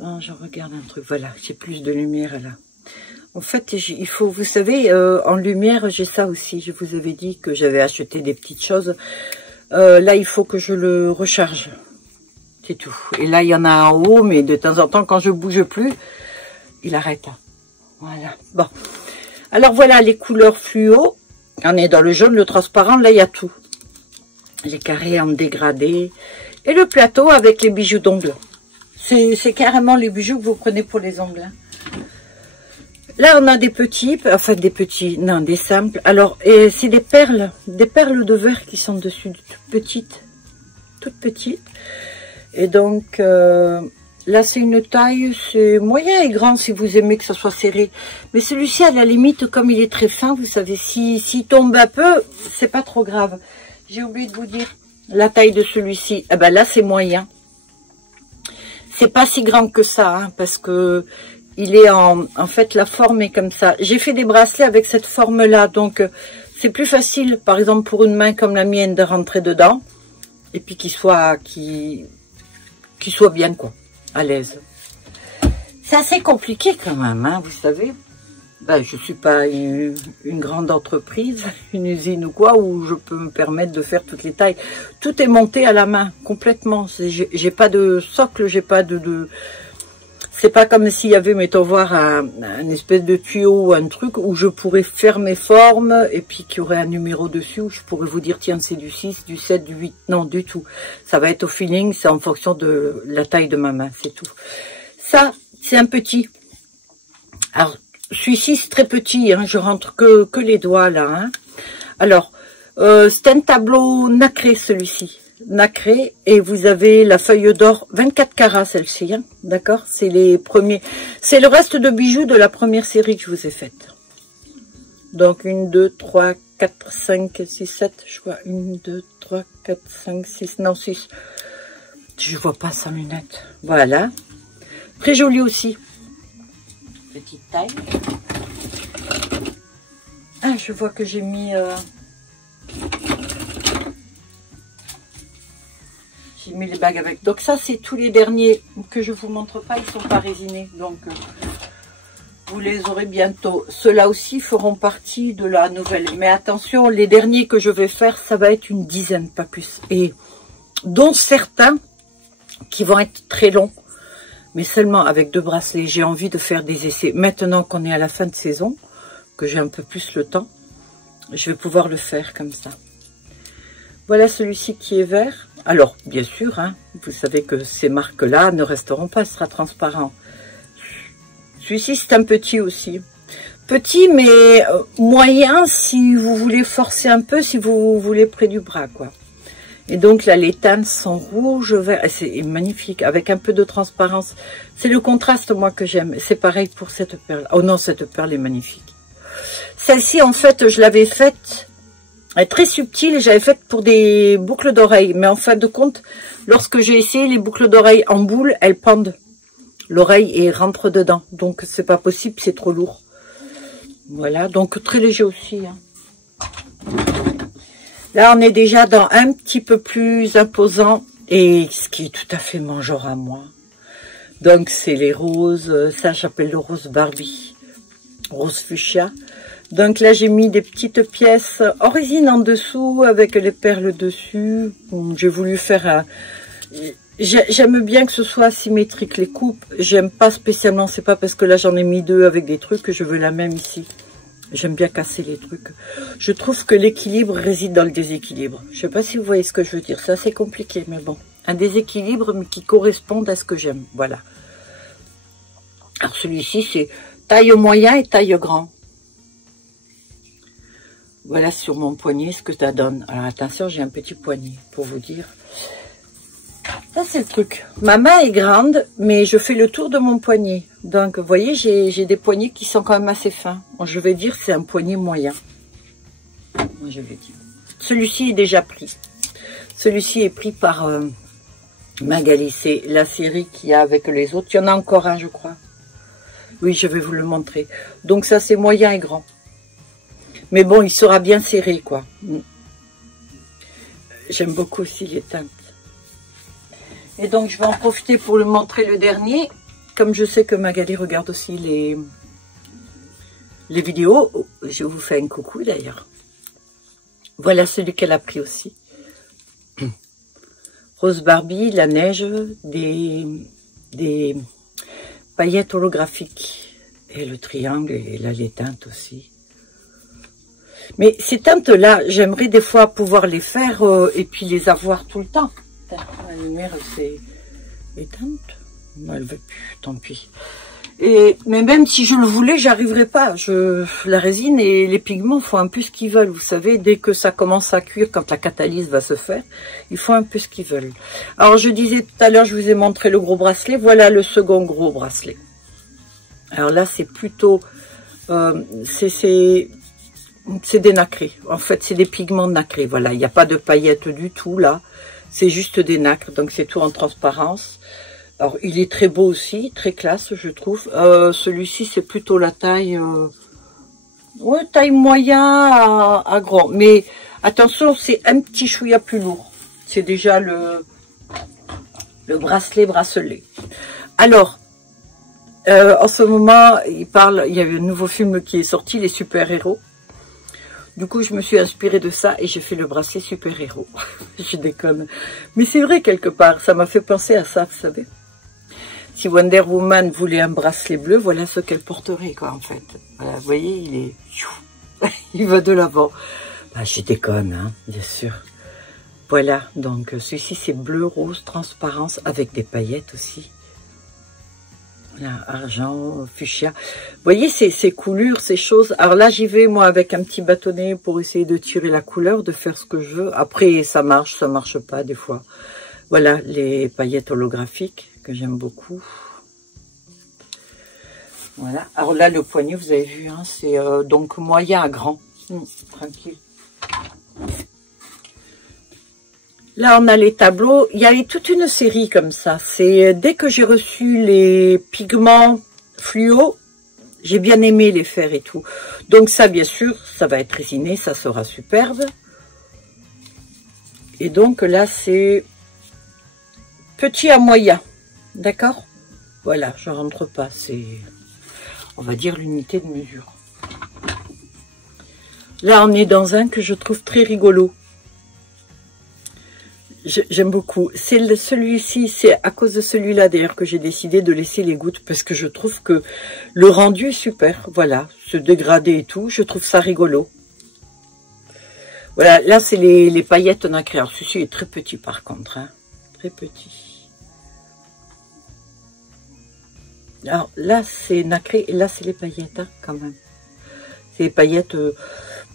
Oh, je regarde un truc, voilà, j'ai plus de lumière là. En fait, il faut, vous savez, en lumière, j'ai ça aussi. Je vous avais dit que j'avais acheté des petites choses. Là, il faut que je le recharge. C'est tout. Et là, il y en a en haut, mais de temps en temps, quand je bouge plus, il arrête. Voilà. Bon. Alors, voilà les couleurs fluo. On est dans le jaune, le transparent. Là, il y a tout. Les carrés en dégradé. Et le plateau avec les bijoux d'ongles. C'est carrément les bijoux que vous prenez pour les ongles. Hein. Là, on a des petits, enfin des petits, non, des simples. Alors, c'est des perles de verre qui sont dessus, toutes petites. Et donc, là, c'est une taille, c'est moyen et grand si vous aimez que ça soit serré. Mais celui-ci, à la limite, comme il est très fin, vous savez, s'il tombe un peu, c'est pas trop grave. J'ai oublié de vous dire la taille de celui-ci. Ah ben là, c'est moyen. C'est pas si grand que ça, hein, parce que il est en fait, la forme est comme ça. J'ai fait des bracelets avec cette forme-là, donc c'est plus facile, par exemple pour une main comme la mienne, de rentrer dedans, et puis qu'il soit bien, quoi, à l'aise. C'est assez compliqué quand même, hein, vous savez. Ben, je suis pas une grande entreprise, une usine ou quoi, où je peux me permettre de faire toutes les tailles. Tout est monté à la main, complètement. J'ai pas de socle, j'ai pas de... C'est pas comme s'il y avait, mettons voir, un espèce de tuyau ou un truc où je pourrais faire mes formes et puis qu'il y aurait un numéro dessus où je pourrais vous dire, tiens, c'est du 6, du 7, du 8. Non, du tout. Ça va être au feeling, c'est en fonction de la taille de ma main, c'est tout. Ça, c'est un petit. Alors, celui-ci, c'est très petit, hein, je rentre que les doigts, là. Hein. Alors, c'est un tableau nacré, celui-ci. Nacré, et vous avez la feuille d'or 24 carats, celle-ci, hein, d'accord? C'est les premiers, c'est le reste de bijoux de la première série que je vous ai faite. Donc, 1, 2, 3, 4, 5, 6, 7, je vois, 1, 2, 3, 4, 5, 6, non, 6. Je vois pas sans lunettes. Voilà. Très joli aussi. Petite taille. Ah, je vois que j'ai mis... J'ai mis les bagues avec. Donc ça, c'est tous les derniers que je vous montre pas. Ils sont pas résinés. Donc, vous les aurez bientôt. Ceux-là aussi feront partie de la nouvelle. Mais attention, les derniers que je vais faire, ça va être une dizaine, pas plus. Et dont certains qui vont être très longs. Mais seulement avec 2 bracelets. J'ai envie de faire des essais. Maintenant qu'on est à la fin de saison, que j'ai un peu plus le temps, je vais pouvoir le faire comme ça. Voilà celui-ci qui est vert. Alors, bien sûr, hein, vous savez que ces marques-là ne resteront pas, ce sera transparent. Celui-ci, c'est un petit aussi. Petit, mais moyen si vous voulez forcer un peu, si vous voulez près du bras, quoi. Et donc là, les teintes sont rouges, vert. C'est magnifique, avec un peu de transparence. C'est le contraste, moi, que j'aime. C'est pareil pour cette perle. Oh non, cette perle est magnifique. Celle-ci, en fait, je l'avais faite... Elle est très subtile, j'avais fait pour des boucles d'oreilles. Mais en fin de compte, lorsque j'ai essayé les boucles d'oreilles en boule, elles pendent l'oreille et rentrent dedans. Donc, c'est pas possible, c'est trop lourd. Voilà, donc très léger aussi. Hein. Là, on est déjà dans un petit peu plus imposant. Et ce qui est tout à fait mangeant à moi. Donc, c'est les roses. Ça, j'appelle le rose Barbie. Rose fuchsia. Donc là, j'ai mis des petites pièces en résine en dessous avec les perles dessus. J'ai voulu faire un... J'aime bien que ce soit symétrique, les coupes. J'aime pas spécialement, c'est pas parce que là, j'en ai mis 2 avec des trucs que je veux la même ici. J'aime bien casser les trucs. Je trouve que l'équilibre réside dans le déséquilibre. Je sais pas si vous voyez ce que je veux dire. C'est assez compliqué, mais bon. Un déséquilibre, mais qui corresponde à ce que j'aime. Voilà. Alors celui-ci, c'est taille moyen et taille grand. Voilà sur mon poignet ce que ça donne. Alors attention, j'ai un petit poignet pour vous dire. Ça c'est le truc. Ma main est grande, mais je fais le tour de mon poignet. Donc vous voyez, j'ai des poignets qui sont quand même assez fins. Bon, je vais dire c'est un poignet moyen. Moi je vais dire. Celui-ci est déjà pris. Celui-ci est pris par Magali. C'est la série qu'il y a avec les autres. Il y en a encore un, je crois. Oui, je vais vous le montrer. Donc ça c'est moyen et grand. Mais bon, il sera bien serré, quoi. J'aime beaucoup aussi les teintes. Et donc, je vais en profiter pour le montrer le dernier. Comme je sais que Magali regarde aussi les vidéos. Je vous fais un coucou, d'ailleurs. Voilà celui qu'elle a pris aussi. Rose Barbie, la neige, des paillettes holographiques. Et le triangle, et là, les teintes aussi. Mais ces teintes-là, j'aimerais des fois pouvoir les faire et puis les avoir tout le temps. La lumière, c'est éteinte. Elle ne veut plus, tant pis. Mais même si je le voulais, j'arriverais pas. La résine et les pigments font un peu ce qu'ils veulent. Vous savez, dès que ça commence à cuire, quand la catalyse va se faire, ils font un peu ce qu'ils veulent. Alors, je disais tout à l'heure, je vous ai montré le gros bracelet. Voilà le second gros bracelet. Alors là, c'est plutôt... c'est des nacrés. En fait, c'est des pigments nacrés. Voilà, il n'y a pas de paillettes du tout, là. C'est juste des nacres. Donc, c'est tout en transparence. Alors, il est très beau aussi. Très classe, je trouve. Celui-ci, c'est plutôt la taille... Ouais, taille moyen à grand. Mais attention, c'est un petit chouïa plus lourd. C'est déjà le bracelet. Alors, en ce moment, il y a eu un nouveau film qui est sorti, les super-héros. Du coup, je me suis inspirée de ça et j'ai fait le bracelet super-héros. Je déconne. Mais c'est vrai, quelque part, ça m'a fait penser à ça, vous savez. Si Wonder Woman voulait un bracelet bleu, voilà ce qu'elle porterait, quoi, en fait. Voilà, vous voyez, il est... il va de l'avant. Bah, je déconne, hein, bien sûr. Voilà, donc celui-ci, c'est bleu, rose, transparence, avec des paillettes aussi. Voilà, argent, fuchsia. Vous voyez ces coulures, ces choses. Alors là, j'y vais, moi, avec un petit bâtonnet pour essayer de tirer la couleur, de faire ce que je veux. Après, ça marche pas, des fois. Voilà, les paillettes holographiques, que j'aime beaucoup. Voilà. Alors là, le poignet, vous avez vu, hein, c'est donc moyen à grand. Tranquille. Là, on a les tableaux. Il y a toute une série comme ça. C'est dès que j'ai reçu les pigments fluo, j'ai bien aimé les faire et tout. Donc ça, bien sûr, ça va être résiné, ça sera superbe. Et donc là, c'est petit à moyen. D'accord? Voilà, je rentre pas. C'est, on va dire, l'unité de mesure. Là, on est dans un que je trouve très rigolo. J'aime beaucoup. C'est celui-ci, c'est à cause de celui-là d'ailleurs que j'ai décidé de laisser les gouttes parce que je trouve que le rendu est super. Voilà, ce dégradé et tout, je trouve ça rigolo. Voilà, là c'est les paillettes nacrées. Alors celui-ci est très petit par contre, hein, très petit. Alors là c'est nacré et là c'est les paillettes, hein, quand même. C'est les paillettes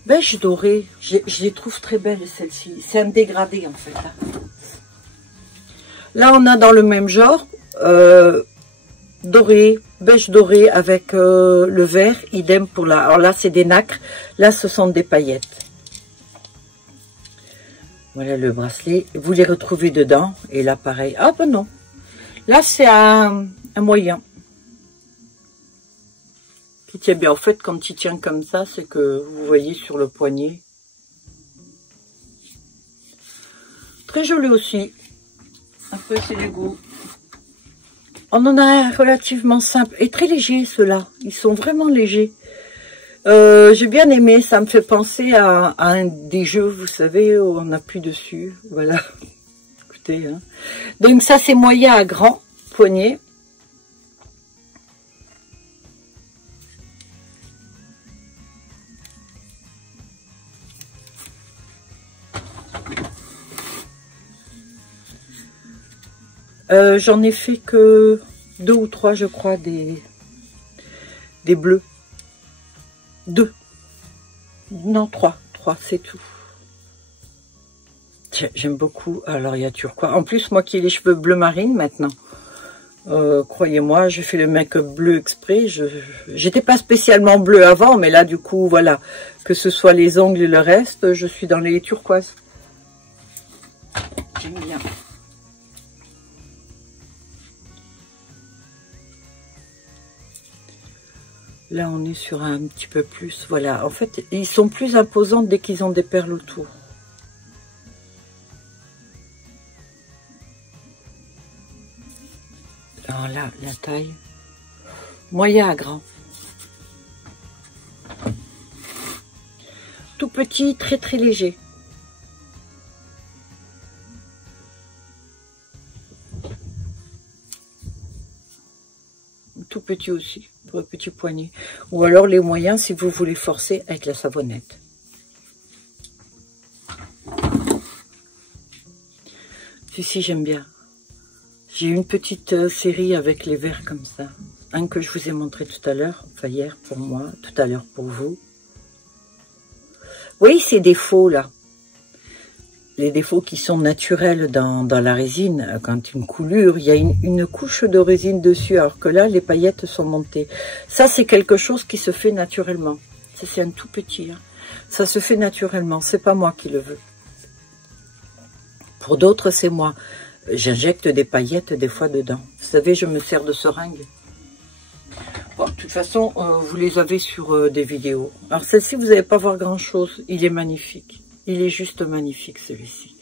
beige doré. Je les trouve très belles celles-ci. C'est un dégradé en fait. Hein. Là on a dans le même genre doré, beige doré avec le vert. Idem pour là. Alors là c'est des nacres. Là ce sont des paillettes. Voilà le bracelet. Vous les retrouvez dedans. Et là pareil. Ah ben non. Là c'est un moyen. Qui tient bien. En fait, quand il tient comme ça, c'est que vous voyez sur le poignet. Très joli aussi. Un peu, c'est les goûts. On en a un relativement simple et très léger, ceux-là. Ils sont vraiment légers. J'ai bien aimé. Ça me fait penser à un des jeux, vous savez, où on appuie dessus. Voilà. Écoutez. Hein. Donc ça, c'est moyen à grand poignet. J'en ai fait que 2 ou 3, je crois, des bleus. 2. Non, 3. 3, c'est tout. J'aime beaucoup. Alors, il y a turquoise. En plus, moi qui ai les cheveux bleu marine maintenant, croyez-moi, j'ai fait le make-up bleu exprès. J'étais pas spécialement bleu avant, mais là, du coup, voilà. Que ce soit les ongles et le reste, je suis dans les turquoises. J'aime bien. Là, on est sur un petit peu plus. Voilà, en fait, ils sont plus imposants dès qu'ils ont des perles autour. Alors là, la taille, moyen à grand. Tout petit, très très léger. Tout petit aussi, pour un petit poignet. Ou alors les moyens si vous voulez forcer avec la savonnette. Celui-ci, j'aime bien. J'ai une petite série avec les verres comme ça. Un que je vous ai montré tout à l'heure, enfin hier pour moi, tout à l'heure pour vous. Oui, ces défauts là. Les défauts qui sont naturels dans la résine, quand une coulure, il y a une couche de résine dessus, alors que là, les paillettes sont montées. Ça, c'est quelque chose qui se fait naturellement. Ça, c'est un tout petit. Hein. Ça se fait naturellement, c'est pas moi qui le veux. Pour d'autres, c'est moi. J'injecte des paillettes des fois dedans. Vous savez, je me sers de seringue. Bon, de toute façon, vous les avez sur des vidéos. Alors celle-ci, vous n'allez pas voir grand-chose. Il est magnifique. Il est juste magnifique, celui-ci.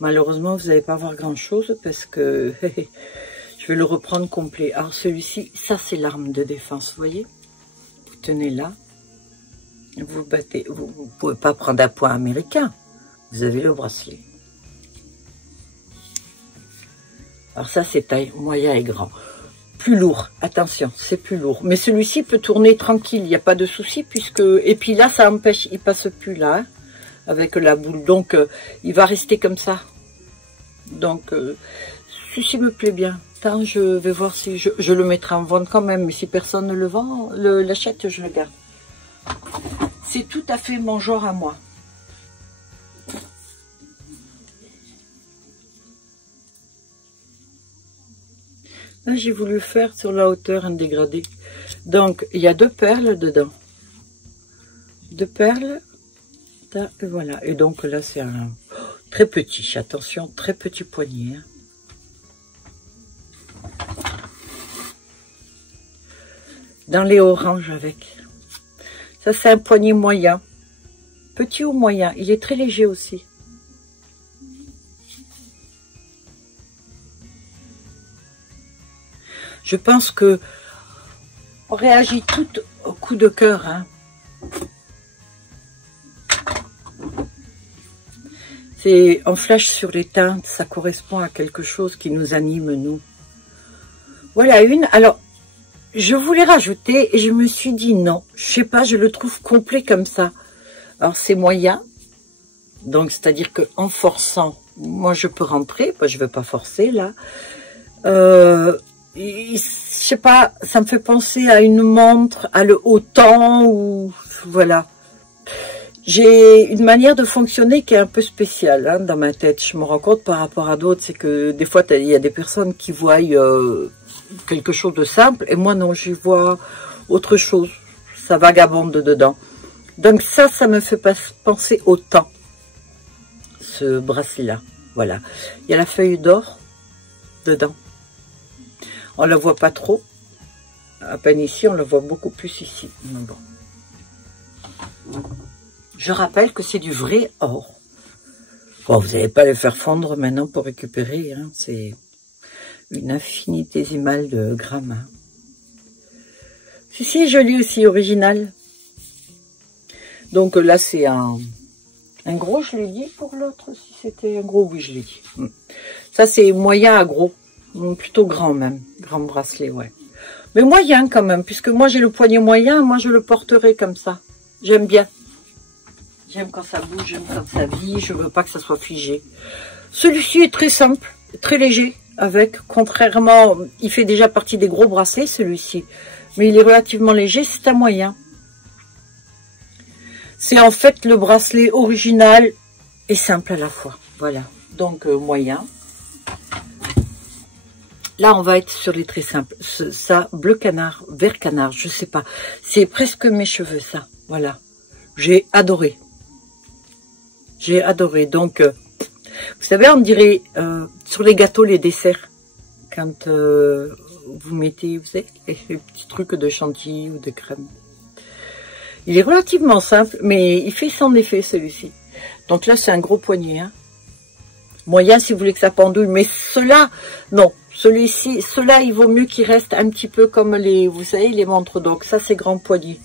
Malheureusement, vous n'allez pas voir grand-chose parce que je vais le reprendre complet. Alors celui-ci, ça c'est l'arme de défense, vous voyez? Vous tenez là. Vous battez. Vous ne pouvez pas prendre un poids américain. Vous avez le bracelet. Alors ça, c'est taille moyen et grand. Plus lourd, attention, c'est plus lourd. Mais celui-ci peut tourner tranquille, il n'y a pas de souci puisque... Et puis là, ça empêche, il passe plus là, hein, avec la boule. Donc, il va rester comme ça. Donc, celui-ci me plaît bien. Tant je vais voir si je le mettrai en vente quand même. Mais si personne ne le vend, l'achète, je le garde. C'est tout à fait mon genre à moi. Là, j'ai voulu faire sur la hauteur un dégradé. Donc, il y a 2 perles dedans. 2 perles. Et voilà. Et donc, là, c'est un très petit. Attention, très petit poignet. Hein. Dans les oranges avec. Ça, c'est un poignet moyen. Petit ou moyen. Il est très léger aussi. Je pense que on réagit tout au coup de cœur. Hein. On flash sur les teintes, ça correspond à quelque chose qui nous anime, nous. Voilà une. Alors, je voulais rajouter et je me suis dit non. Je sais pas, je le trouve complet comme ça. Alors, c'est moyen. Donc, c'est-à-dire qu'en forçant, moi, je peux rentrer. Moi, je ne veux pas forcer, là. Je sais pas, ça me fait penser à une montre, à le haut temps, ou voilà. J'ai une manière de fonctionner qui est un peu spéciale hein, dans ma tête. Je me rends compte par rapport à d'autres, c'est que des fois, il y a des personnes qui voient quelque chose de simple, et moi non, j'y vois autre chose. Ça vagabonde dedans. Donc ça me fait penser au temps, ce bracelet-là. Voilà. Il y a la feuille d'or dedans. On ne la voit pas trop. À peine ici, on la voit beaucoup plus ici. Mais bon. Je rappelle que c'est du vrai or. Bon, vous n'allez pas le faire fondre maintenant pour récupérer. Hein. C'est une infinitésimale de grammes. Hein. Ceci est joli aussi, original. Donc là, c'est un gros, je l'ai dit pour l'autre. Si c'était un gros, oui, je l'ai dit. Ça, c'est moyen à gros. Plutôt grand même, grand bracelet, ouais. Mais moyen quand même, puisque moi j'ai le poignet moyen, moi je le porterai comme ça. J'aime bien. J'aime quand ça bouge, j'aime quand ça vit, je veux pas que ça soit figé. Celui-ci est très simple, très léger, avec, contrairement, il fait déjà partie des gros bracelets celui-ci, mais il est relativement léger, c'est un moyen. C'est en fait le bracelet original et simple à la fois, voilà. Donc moyen. Là, on va être sur les très simples. Ça, bleu canard, vert canard, je sais pas. C'est presque mes cheveux, ça. Voilà. J'ai adoré. J'ai adoré. Donc, vous savez, on dirait sur les gâteaux, les desserts, quand vous mettez, vous savez, les petits trucs de chantilly ou de crème. Il est relativement simple, mais il fait son effet, celui-ci. Donc là, c'est un gros poignet, hein. Moyen si vous voulez que ça pendouille, mais cela, non. Celui-ci, cela, il vaut mieux qu'il reste un petit peu comme les, vous savez, les montres. Donc ça, c'est grand poignet.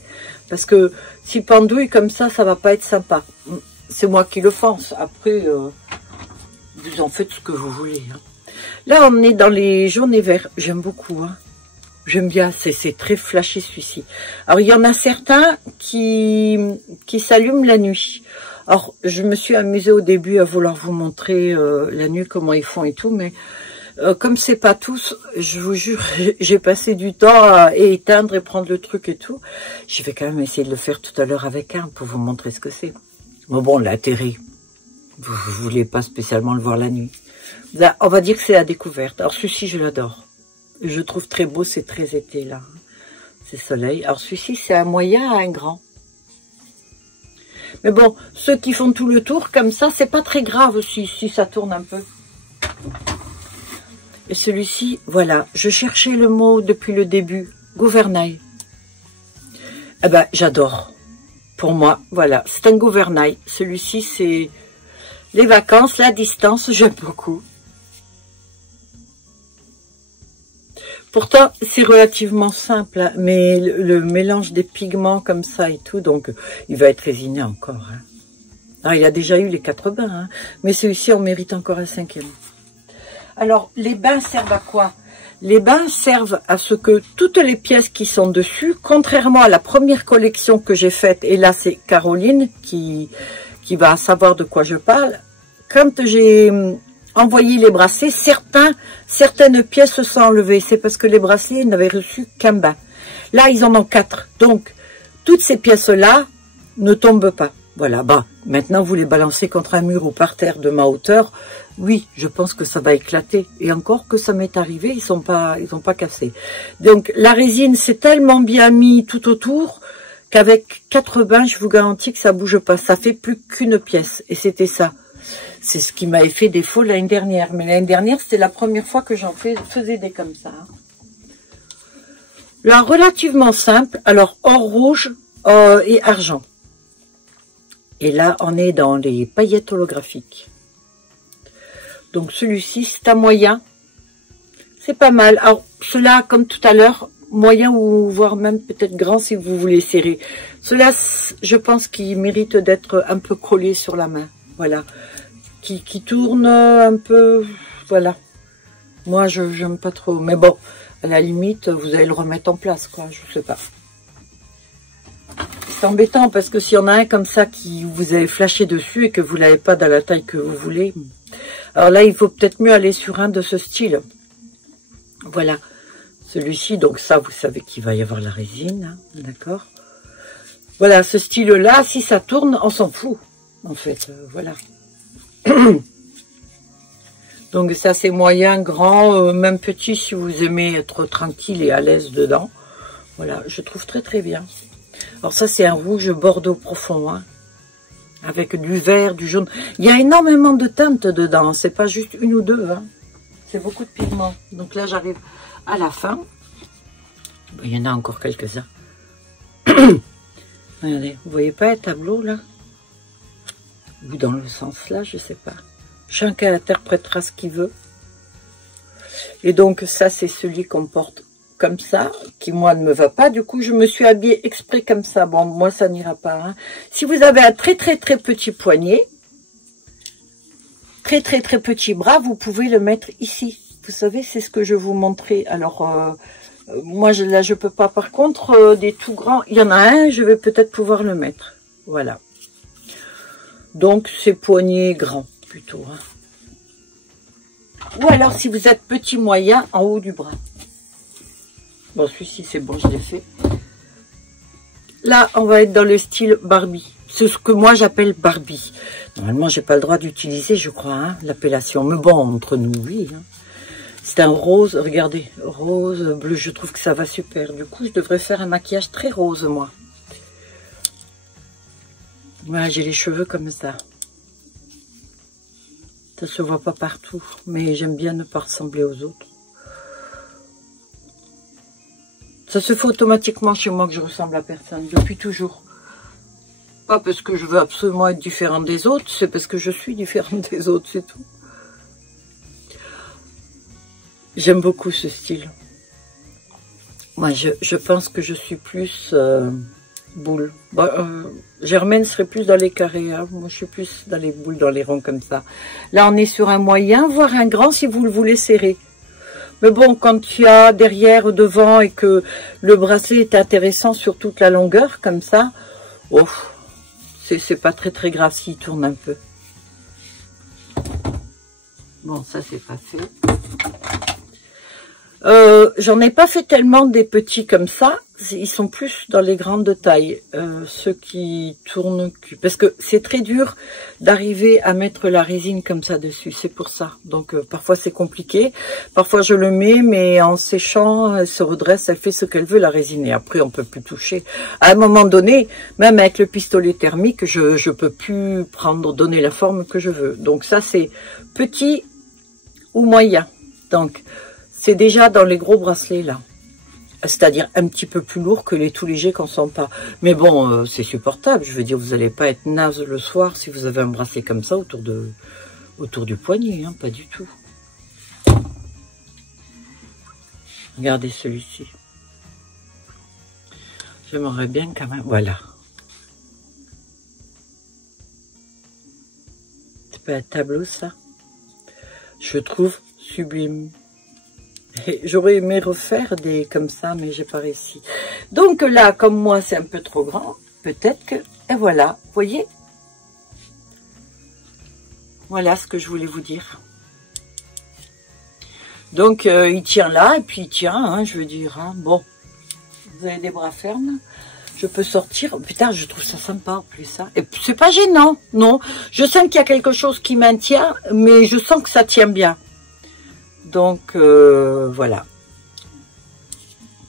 Parce que si pendouille comme ça va pas être sympa. C'est moi qui le pense. Après, vous en faites ce que vous voulez. Hein. Là, on est dans les jaunes et verts. J'aime beaucoup. Hein. J'aime bien. C'est très flashé celui-ci. Alors, il y en a certains qui s'allument la nuit. Alors, je me suis amusée au début à vouloir vous montrer la nuit, comment ils font et tout, mais comme c'est pas tous, je vous jure, j'ai passé du temps à éteindre et prendre le truc et tout. Je vais quand même essayer de le faire tout à l'heure avec un pour vous montrer ce que c'est. Mais bon, l'intérêt, vous voulez pas spécialement le voir la nuit. Là, on va dire que c'est la découverte. Alors, celui-ci, je l'adore. Je trouve très beau, c'est très été là. C'est soleil. Alors, celui-ci, c'est un moyen à un grand. Mais bon, ceux qui font tout le tour comme ça, c'est pas très grave si ça tourne un peu. Et celui-ci, voilà, je cherchais le mot depuis le début, gouvernail. Eh ben, j'adore. Pour moi, voilà, c'est un gouvernail. Celui-ci, c'est les vacances, la distance, j'aime beaucoup. Pourtant, c'est relativement simple, hein, mais le mélange des pigments comme ça et tout, donc il va être résiné encore. Hein. Ah, il a déjà eu les 4 bains, hein, mais celui-ci, on mérite encore un 5e. Alors, les bains servent à quoi? Les bains servent à ce que toutes les pièces qui sont dessus, contrairement à la première collection que j'ai faite, et là c'est Caroline qui va savoir de quoi je parle, quand j'ai envoyé les bracelets, certaines pièces se sont enlevées. C'est parce que les bracelets n'avaient reçu qu'un bain. Là, ils en ont 4. Donc, toutes ces pièces-là ne tombent pas. Voilà, bah, maintenant vous les balancez contre un mur ou par terre de ma hauteur. Oui, je pense que ça va éclater. Et encore que ça m'est arrivé, ils ont pas cassé. Donc, la résine s'est tellement bien mis tout autour qu'avec 4 bains, je vous garantis que ça bouge pas. Ça fait plus qu'une pièce. Et c'était ça. C'est ce qui m'avait fait défaut l'année dernière. Mais l'année dernière, c'était la première fois que j'en faisais des comme ça. Là, relativement simple. Alors, or rouge et argent. Et là, on est dans les paillettes holographiques. Donc, celui-ci, c'est un moyen. C'est pas mal. Alors, cela, comme tout à l'heure, moyen ou voire même peut-être grand si vous voulez serrer. Cela, je pense qu'il mérite d'être un peu collé sur la main. Voilà. Qui tourne un peu. Voilà. Moi, je n'aime pas trop. Mais bon, à la limite, vous allez le remettre en place, quoi. Je sais pas. C'est embêtant parce que s'il y en a un comme ça qui vous avez flashé dessus et que vous l'avez pas dans la taille que vous voulez. Alors là, il faut peut-être mieux aller sur un de ce style. Voilà. Celui-ci, donc ça, vous savez qu'il va y avoir la résine. Hein, d'accord. Voilà, ce style-là, si ça tourne, on s'en fout. En fait, voilà. Donc ça, c'est moyen, grand, même petit, si vous aimez être tranquille et à l'aise dedans. Voilà, je trouve très très bien. Alors ça, c'est un rouge bordeaux profond, hein, avec du vert, du jaune. Il y a énormément de teintes dedans, c'est pas juste une ou deux. Hein. C'est beaucoup de pigments. Donc là, j'arrive à la fin. Il y en a encore quelques-uns. Regardez, vous voyez pas un tableau là? Ou dans le sens là, je sais pas. Chacun interprétera ce qu'il veut. Et donc ça, c'est celui qu'on porte comme ça, qui moi ne me va pas. Du coup, je me suis habillée exprès comme ça. Bon, moi, ça n'ira pas. Hein. Si vous avez un très très très petit poignet, très très très petit bras, vous pouvez le mettre ici. Vous savez, c'est ce que je vous montrais. Alors, moi, là, je peux pas. Par contre, des tout grands, il y en a un, je vais peut-être pouvoir le mettre. Voilà. Donc, c'est poignets grands, plutôt. Hein. Ou alors, si vous êtes petit moyen, en haut du bras. Bon, celui-ci, c'est bon, je l'ai fait. Là, on va être dans le style Barbie. C'est ce que moi, j'appelle Barbie. Normalement, j'ai pas le droit d'utiliser, je crois, hein, l'appellation. Mais bon, entre nous, oui. Hein. C'est un rose, regardez, rose, bleu. Je trouve que ça va super. Du coup, je devrais faire un maquillage très rose, moi. Voilà, j'ai les cheveux comme ça. Ça se voit pas partout, mais j'aime bien ne pas ressembler aux autres. Ça se fait automatiquement chez moi que je ressemble à personne, depuis toujours. Pas parce que je veux absolument être différente des autres, c'est parce que je suis différente des autres, c'est tout. J'aime beaucoup ce style. Moi, je pense que je suis plus boule. Bon, Germaine serait plus dans les carrés, hein. Moi je suis plus dans les boules, dans les ronds comme ça. Là, on est sur un moyen, voire un grand si vous le voulez serrer. Mais bon, quand il y a derrière, devant et que le bracelet est intéressant sur toute la longueur, comme ça, oh, c'est pas très très grave s'il tourne un peu. Bon, ça c'est pas fait. J'en ai pas fait tellement des petits comme ça. Ils sont plus dans les grandes tailles. Ceux qui tournent, parce que c'est très dur d'arriver à mettre la résine comme ça dessus. C'est pour ça. Donc parfois c'est compliqué. Parfois je le mets, mais en séchant, elle se redresse, elle fait ce qu'elle veut la résine. Et après on peut plus toucher. À un moment donné, même avec le pistolet thermique, je peux plus donner la forme que je veux. Donc ça c'est petit ou moyen. Donc c'est déjà dans les gros bracelets là. c'est-à-dire un petit peu plus lourd que les tout légers qu'on sent pas. Mais bon, c'est supportable. Je veux dire, vous n'allez pas être naze le soir si vous avez un bracelet comme ça autour du poignet, hein, pas du tout. Regardez celui-ci. J'aimerais bien quand même. Voilà. C'est pas un tableau, ça? Je trouve sublime. J'aurais aimé refaire des comme ça, mais j'ai pas réussi. Donc là, comme moi, c'est un peu trop grand. Peut-être que... Et voilà, vous voyez? Voilà ce que je voulais vous dire. Donc, il tient là, et puis il tient, hein, je veux dire. Hein. Bon, vous avez des bras fermes. Je peux sortir. Putain, je trouve ça sympa en plus. Hein. Et c'est pas gênant, non. Je sens qu'il y a quelque chose qui maintient, mais je sens que ça tient bien. Donc, voilà.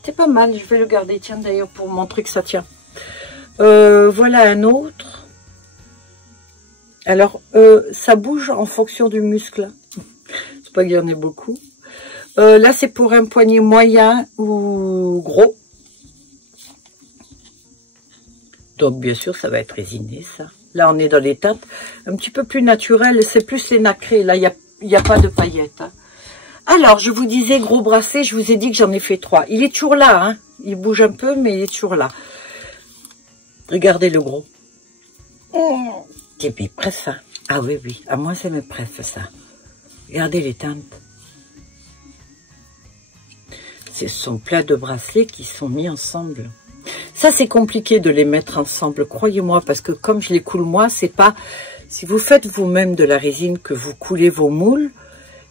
C'est pas mal, je vais le garder. Tiens, d'ailleurs, pour montrer que ça tient. Voilà un autre. Alors, ça bouge en fonction du muscle. C'est pas qu'il y en ait beaucoup. Là, c'est pour un poignet moyen ou gros. Donc, bien sûr, ça va être résiné, ça. Là, on est dans les teintes un petit peu plus naturelles. C'est plus les nacrés. Là, il n'y a pas de paillettes. Hein. Alors, je vous disais, gros bracelet, je vous ai dit que j'en ai fait 3. Il est toujours là, hein. Il bouge un peu, mais il est toujours là. Regardez le gros. Et puis, presque ça. Ah oui, oui. À moi, ça me presque ça. Regardez les teintes. Ce sont plein de bracelets qui sont mis ensemble. Ça, c'est compliqué de les mettre ensemble, croyez-moi, parce que comme je les coule moi, c'est pas... Si vous faites vous-même de la résine, que vous coulez vos moules,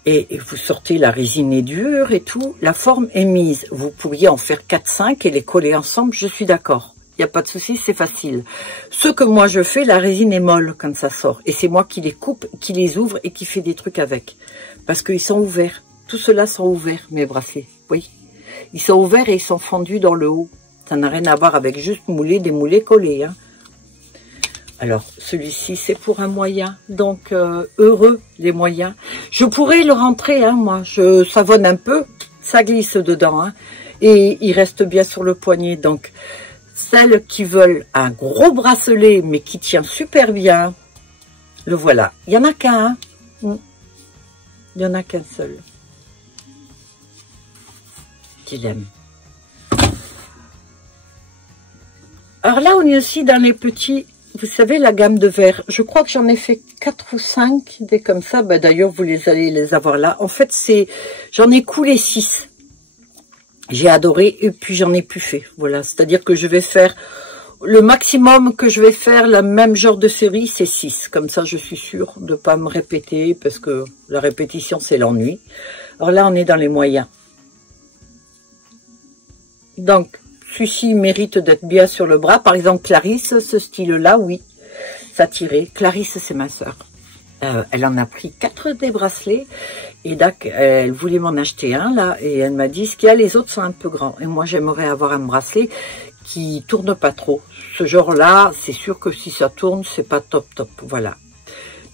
et vous sortez la résine est dure et tout, la forme est mise. Vous pourriez en faire 4-5 et les coller ensemble, je suis d'accord. Il n'y a pas de souci, c'est facile. Ce que moi je fais, la résine est molle quand ça sort. Et c'est moi qui les coupe, qui les ouvre et qui fait des trucs avec. Parce qu'ils sont ouverts. Tout cela sont ouverts, mes bracelets. Oui. Ils sont ouverts et ils sont fondus dans le haut. Ça n'a rien à voir avec juste mouler, démouler, coller. Hein. Alors, celui-ci, c'est pour un moyen. Donc, heureux, les moyens. Je pourrais le rentrer, hein, moi. Je savonne un peu. Ça glisse dedans. Hein, et il reste bien sur le poignet. Donc, celles qui veulent un gros bracelet, mais qui tient super bien, le voilà. Il n'y en a qu'un. Hein. Il n'y en a qu'un seul. Qu'il aime. Alors là, on est aussi dans les petits, vous savez, la gamme de verre. Je crois que j'en ai fait 4 ou 5, des comme ça. Ben, d'ailleurs, vous allez les avoir là. En fait, j'en ai coulé 6. J'ai adoré et puis j'en ai plus fait. Voilà, c'est-à-dire que je vais faire, le maximum que je vais faire, la même genre de série, c'est 6. Comme ça, je suis sûre de ne pas me répéter parce que la répétition, c'est l'ennui. Alors là, on est dans les moyens. Donc, celui-ci mérite d'être bien sur le bras. Par exemple, Clarisse, ce style-là, oui, ça tirait. Clarisse, c'est ma soeur. Elle en a pris 4 des bracelets. Et donc, elle voulait m'en acheter un, là. Et elle m'a dit, ce qu'il y a, les autres sont un peu grands. Et moi, j'aimerais avoir un bracelet qui tourne pas trop. Ce genre-là, c'est sûr que si ça tourne, c'est pas top. Voilà.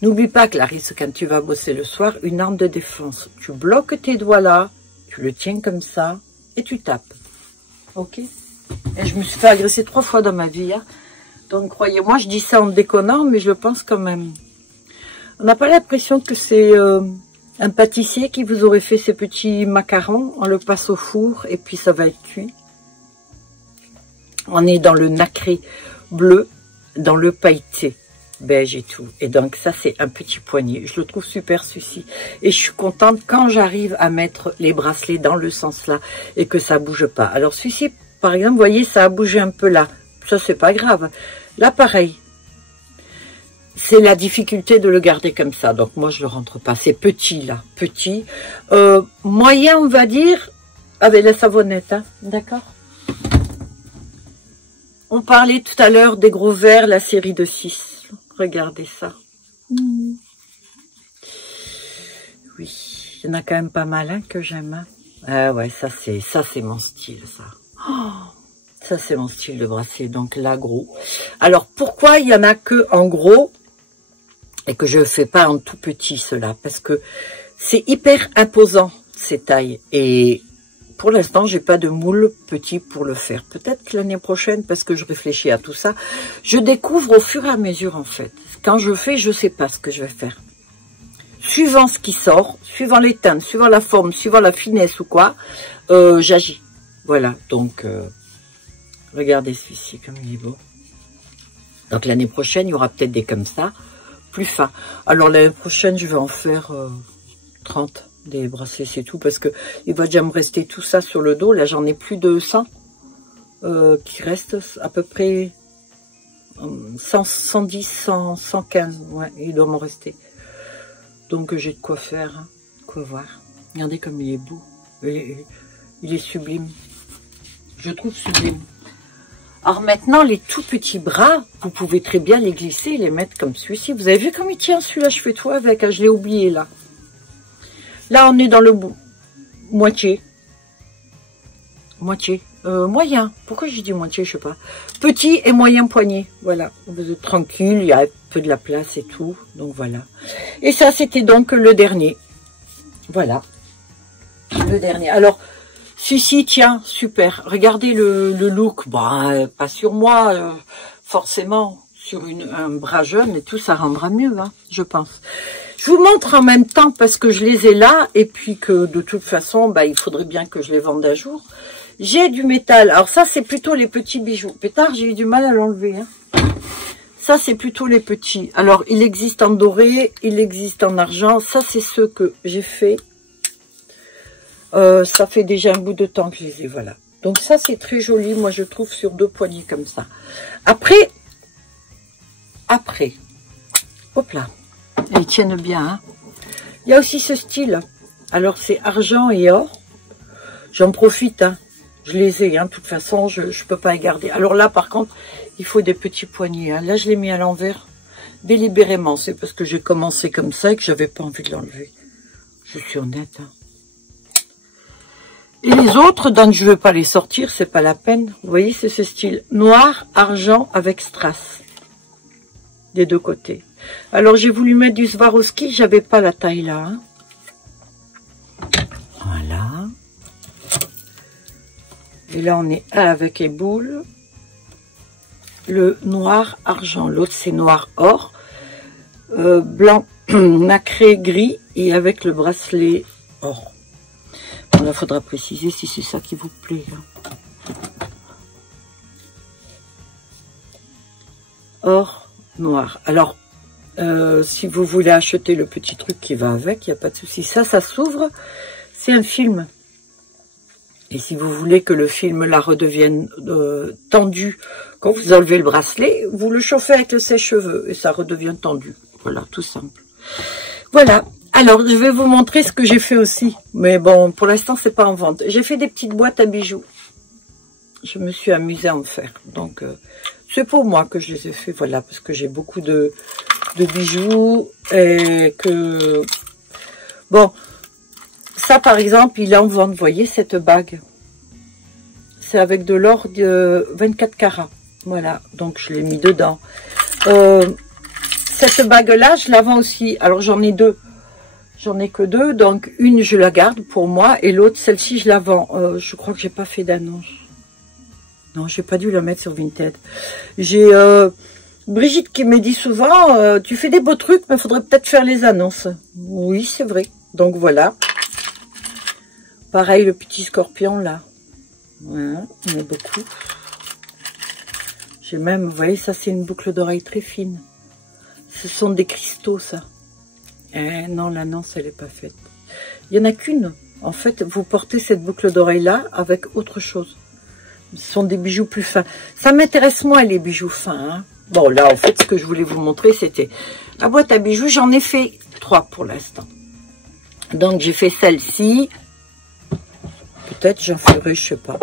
N'oublie pas, Clarisse, quand tu vas bosser le soir, une arme de défense. Tu bloques tes doigts là, tu le tiens comme ça, et tu tapes. Ok? Et je me suis fait agresser 3 fois dans ma vie. Hein. Donc, croyez-moi, je dis ça en déconnant, mais je le pense quand même. On n'a pas l'impression que c'est un pâtissier qui vous aurait fait ces petits macarons. On le passe au four et puis ça va être cuit. On est dans le nacré bleu, dans le pailleté beige et tout. Et donc, ça, c'est un petit poignet. Je le trouve super, celui-ci. Et je suis contente quand j'arrive à mettre les bracelets dans le sens là et que ça bouge pas. Alors, celui-ci, par exemple, vous voyez, ça a bougé un peu là. Ça, c'est pas grave. Là, pareil. C'est la difficulté de le garder comme ça. Donc, moi, je le rentre pas. C'est petit, là. Petit. Moyen, on va dire, avec la savonnette. Hein. D'accord? On parlait tout à l'heure des gros verres, la série de 6. Regardez ça. Oui. Il y en a quand même pas mal hein, que j'aime. Hein. Ah ouais, ça, c'est mon style, ça. Oh, ça, c'est mon style de bracelet. Donc là, gros. Alors, pourquoi il y en a que en gros et que je ne fais pas en tout petit, cela? Parce que c'est hyper imposant, ces tailles. Et pour l'instant, j'ai pas de moule petit pour le faire. Peut-être que l'année prochaine, parce que je réfléchis à tout ça, je découvre au fur et à mesure, en fait. Quand je fais, je sais pas ce que je vais faire. Suivant ce qui sort, suivant les teintes, suivant la forme, suivant la finesse ou quoi, j'agis. Voilà, donc, regardez celui-ci, comme il est beau. Donc, l'année prochaine, il y aura peut-être des comme ça, plus fins. Alors, l'année prochaine, je vais en faire 30. Des bracelets, c'est tout, parce que il va déjà me rester tout ça sur le dos. Là, j'en ai plus de 100 qui restent à peu près 100, 110, 100, 115. Ouais, il doit m'en rester. Donc, j'ai de quoi faire, hein, quoi voir. Regardez comme il est beau. Il est sublime. Je trouve sublime. Alors maintenant, les tout petits bras, vous pouvez très bien les glisser et les mettre comme celui-ci. Vous avez vu comme il tient celui-là? Je fais tout avec, hein, je l'ai oublié là. Là, on est dans le moitié. Moyen. Pourquoi j'ai dit moitié, je sais pas. Petit et moyen poignet. Voilà. Vous êtes tranquille, il y a un peu de la place et tout. Donc voilà. Et ça, c'était donc le dernier. Voilà. Le dernier. Alors, celui-ci, tiens, super. Regardez le look. Bah, pas sur moi, forcément. Sur un bras jeune et tout, ça rendra mieux, hein, je pense. Je vous montre en même temps parce que je les ai là et puis que de toute façon, bah, il faudrait bien que je les vende un jour. J'ai du métal. Alors ça, c'est plutôt les petits bijoux. Pétard, j'ai eu du mal à l'enlever. Hein. Ça, c'est plutôt les petits. Alors, il existe en doré, il existe en argent. Ça, c'est ceux que j'ai fait. Ça fait déjà un bout de temps que je les ai, voilà. Donc ça, c'est très joli, moi, je trouve, sur 2 poignées comme ça. Après, hop là. Ils tiennent bien. Hein. Il y a aussi ce style. Alors, c'est argent et or. J'en profite. Hein. Je les ai. Hein. De toute façon, je ne peux pas les garder. Alors là, par contre, il faut des petits poignets. Hein. Là, je l'ai mis à l'envers délibérément. C'est parce que j'ai commencé comme ça et que j'avais pas envie de l'enlever. Je suis honnête. Hein. Et les autres, donc je ne veux pas les sortir. C'est pas la peine. Vous voyez, c'est ce style. Noir, argent avec strass. Des deux côtés. Alors, j'ai voulu mettre du Swarovski, j'avais pas la taille là. Hein. Voilà. Et là, on est avec les boules. Le noir argent. L'autre, c'est noir or. Blanc, nacré, gris. Et avec le bracelet or. Bon, là, il faudra préciser si c'est ça qui vous plaît. Hein. Or, noir. Alors, si vous voulez acheter le petit truc qui va avec, il n'y a pas de souci. Ça s'ouvre, c'est un film. Et si vous voulez que le film là redevienne tendu, quand vous enlevez le bracelet, vous le chauffez avec le sèche-cheveux et ça redevient tendu. Voilà, tout simple. Voilà. Alors, je vais vous montrer ce que j'ai fait aussi. Mais bon, pour l'instant, c'est pas en vente. J'ai fait des petites boîtes à bijoux. Je me suis amusée à en faire. Donc, c'est pour moi que je les ai fait. Voilà, parce que j'ai beaucoup de bijoux et que... Bon, ça, par exemple, il est en vente. Vous voyez, cette bague. C'est avec de l'or de 24 carats. Voilà, donc je l'ai mis dedans. Cette bague-là, je la vends aussi. Alors, j'en ai 2. J'en ai que 2, donc une, je la garde pour moi, et l'autre, celle-ci, je la vends. Je crois que j'ai pas fait d'annonce. Non, j'ai pas dû la mettre sur Vinted. J'ai Brigitte qui me dit souvent, tu fais des beaux trucs, mais il faudrait peut-être faire les annonces. Oui, c'est vrai. Donc, voilà. Pareil, le petit scorpion, là. Voilà, il y en a beaucoup. J'ai même, vous voyez, ça, c'est une boucle d'oreille très fine. Ce sont des cristaux, ça. Non, l'annonce, elle n'est pas faite. Il n'y en a qu'une. En fait, vous portez cette boucle d'oreille-là avec autre chose. Ce sont des bijoux plus fins. Ça m'intéresse moins, les bijoux fins. Hein. Bon, là, en fait, ce que je voulais vous montrer, c'était la boîte à bijoux. J'en ai fait 3 pour l'instant. Donc, j'ai fait celle-ci. Peut-être j'en ferai, je sais pas.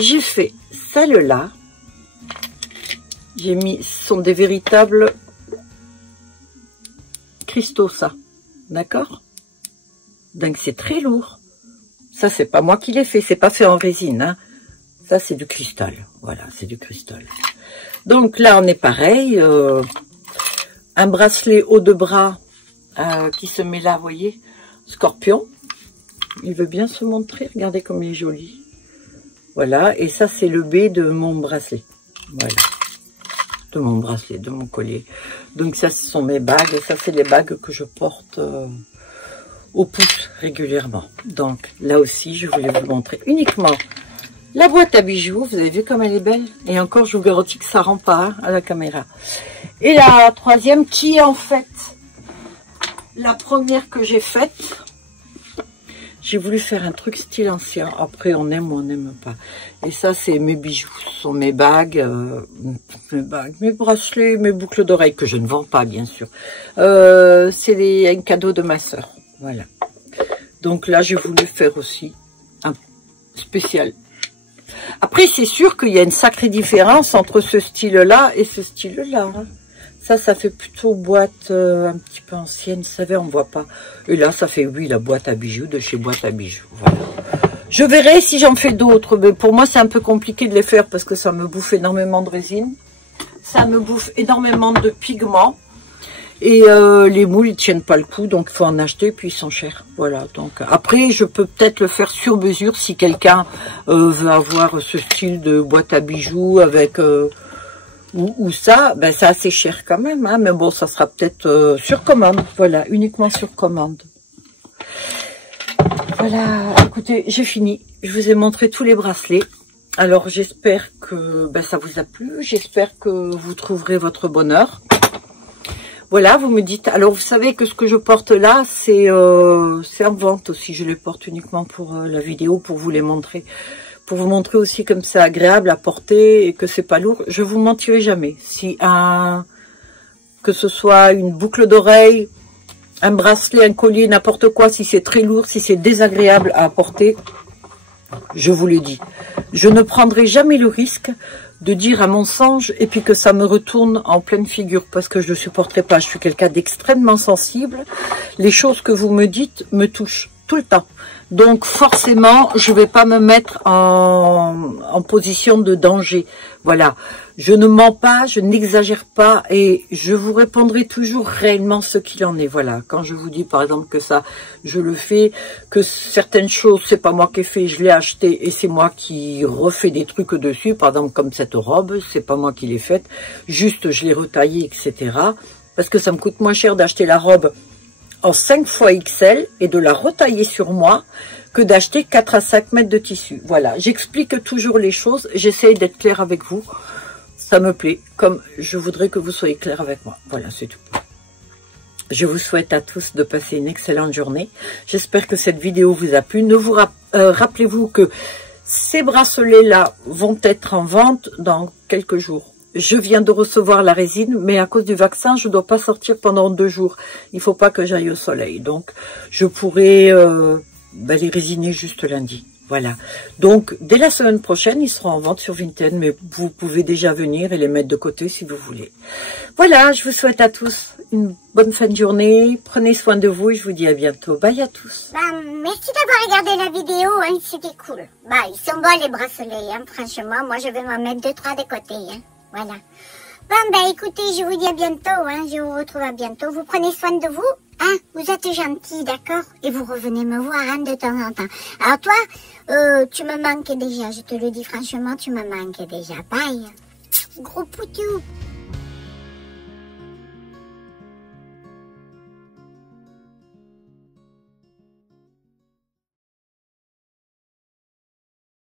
J'ai fait celle-là. J'ai mis, ce sont des véritables cristaux, ça. D'accord? Donc, c'est très lourd. Ça, c'est pas moi qui l'ai fait. C'est pas fait en résine. Hein. Ça, c'est du cristal. Voilà, c'est du cristal. Donc, là, on est pareil. Un bracelet haut de bras qui se met là, vous voyez. Scorpion. Il veut bien se montrer. Regardez comme il est joli. Voilà. Et ça, c'est le B de mon bracelet. Voilà. De mon bracelet, de mon collier. Donc ça, ce sont mes bagues. Et ça, c'est les bagues que je porte au pouce régulièrement. Donc là aussi, je voulais vous montrer uniquement la boîte à bijoux. Vous avez vu comme elle est belle. Et encore, je vous garantis que ça rend pas hein, à la caméra. Et la troisième, qui est en fait la première que j'ai faite. J'ai voulu faire un truc style ancien. Après, on aime ou on n'aime pas. Et ça, c'est mes bijoux. Ce sont mes bagues, mes bracelets, mes boucles d'oreilles, que je ne vends pas, bien sûr. C'est un cadeau de ma sœur. Voilà. Donc là, j'ai voulu faire aussi un spécial. Après, c'est sûr qu'il y a une sacrée différence entre ce style-là et ce style-là. Hein. Ça fait plutôt boîte un petit peu ancienne, vous savez, on ne voit pas. Et là, ça fait, oui, la boîte à bijoux de chez Boîte à Bijoux. Voilà. Je verrai si j'en fais d'autres, mais pour moi, c'est un peu compliqué de les faire parce que ça me bouffe énormément de résine. Ça me bouffe énormément de pigments. Et les moules, ils tiennent pas le coup, donc il faut en acheter, puis ils sont chers. Voilà, donc après, je peux peut-être le faire sur mesure si quelqu'un veut avoir ce style de boîte à bijoux avec... Ou ça, ben c'est assez cher quand même, hein, mais bon, ça sera peut-être sur commande, voilà, uniquement sur commande. Voilà, écoutez, j'ai fini. Je vous ai montré tous les bracelets. Alors, j'espère que ben, ça vous a plu, j'espère que vous trouverez votre bonheur. Voilà, vous me dites, alors vous savez que ce que je porte là, c'est en vente aussi, je les porte uniquement pour la vidéo, pour vous les montrer. Pour vous montrer aussi comme c'est agréable à porter et que c'est pas lourd. Je vous mentirai jamais. Si que ce soit une boucle d'oreille, un bracelet, un collier, n'importe quoi, si c'est très lourd, si c'est désagréable à porter, je vous le dis. Je ne prendrai jamais le risque de dire à mon songe et puis que ça me retourne en pleine figure parce que je ne supporterai pas. Je suis quelqu'un d'extrêmement sensible. Les choses que vous me dites me touchent tout le temps. Donc forcément, je ne vais pas me mettre en position de danger. Voilà, je ne mens pas, je n'exagère pas et je vous répondrai toujours réellement ce qu'il en est. Voilà, quand je vous dis par exemple que ça, je le fais, que certaines choses, c'est pas moi qui ai fait, je l'ai acheté et c'est moi qui refais des trucs dessus. Par exemple, comme cette robe, c'est pas moi qui l'ai faite, juste je l'ai retaillée, etc. Parce que ça me coûte moins cher d'acheter la robe en 5 fois XL et de la retailler sur moi que d'acheter 4 à 5 mètres de tissu. Voilà, j'explique toujours les choses, j'essaye d'être claire avec vous, ça me plaît, comme je voudrais que vous soyez clair avec moi. Voilà, c'est tout. Je vous souhaite à tous de passer une excellente journée. J'espère que cette vidéo vous a plu. Ne vous rappelez-vous que ces bracelets-là vont être en vente dans quelques jours. Je viens de recevoir la résine, mais à cause du vaccin, je ne dois pas sortir pendant 2 jours. Il ne faut pas que j'aille au soleil. Donc, je pourrai les résiner juste lundi. Voilà. Donc, dès la semaine prochaine, ils seront en vente sur Vinted, mais vous pouvez déjà venir et les mettre de côté si vous voulez. Voilà, je vous souhaite à tous une bonne fin de journée. Prenez soin de vous et je vous dis à bientôt. Bye à tous. Merci d'avoir regardé la vidéo, hein, c'était cool. Ils sont beaux les bracelets, hein, franchement. Moi, je vais m'en mettre 2-3 de côté. Hein. Voilà. Bon, écoutez, je vous dis à bientôt, hein. Je vous retrouve à bientôt. Vous prenez soin de vous, hein. Vous êtes gentils, d'accord. Et vous revenez me voir, hein, de temps en temps. Alors toi, tu me manques déjà. Je te le dis franchement, tu me manques déjà. Bye. Gros poutou.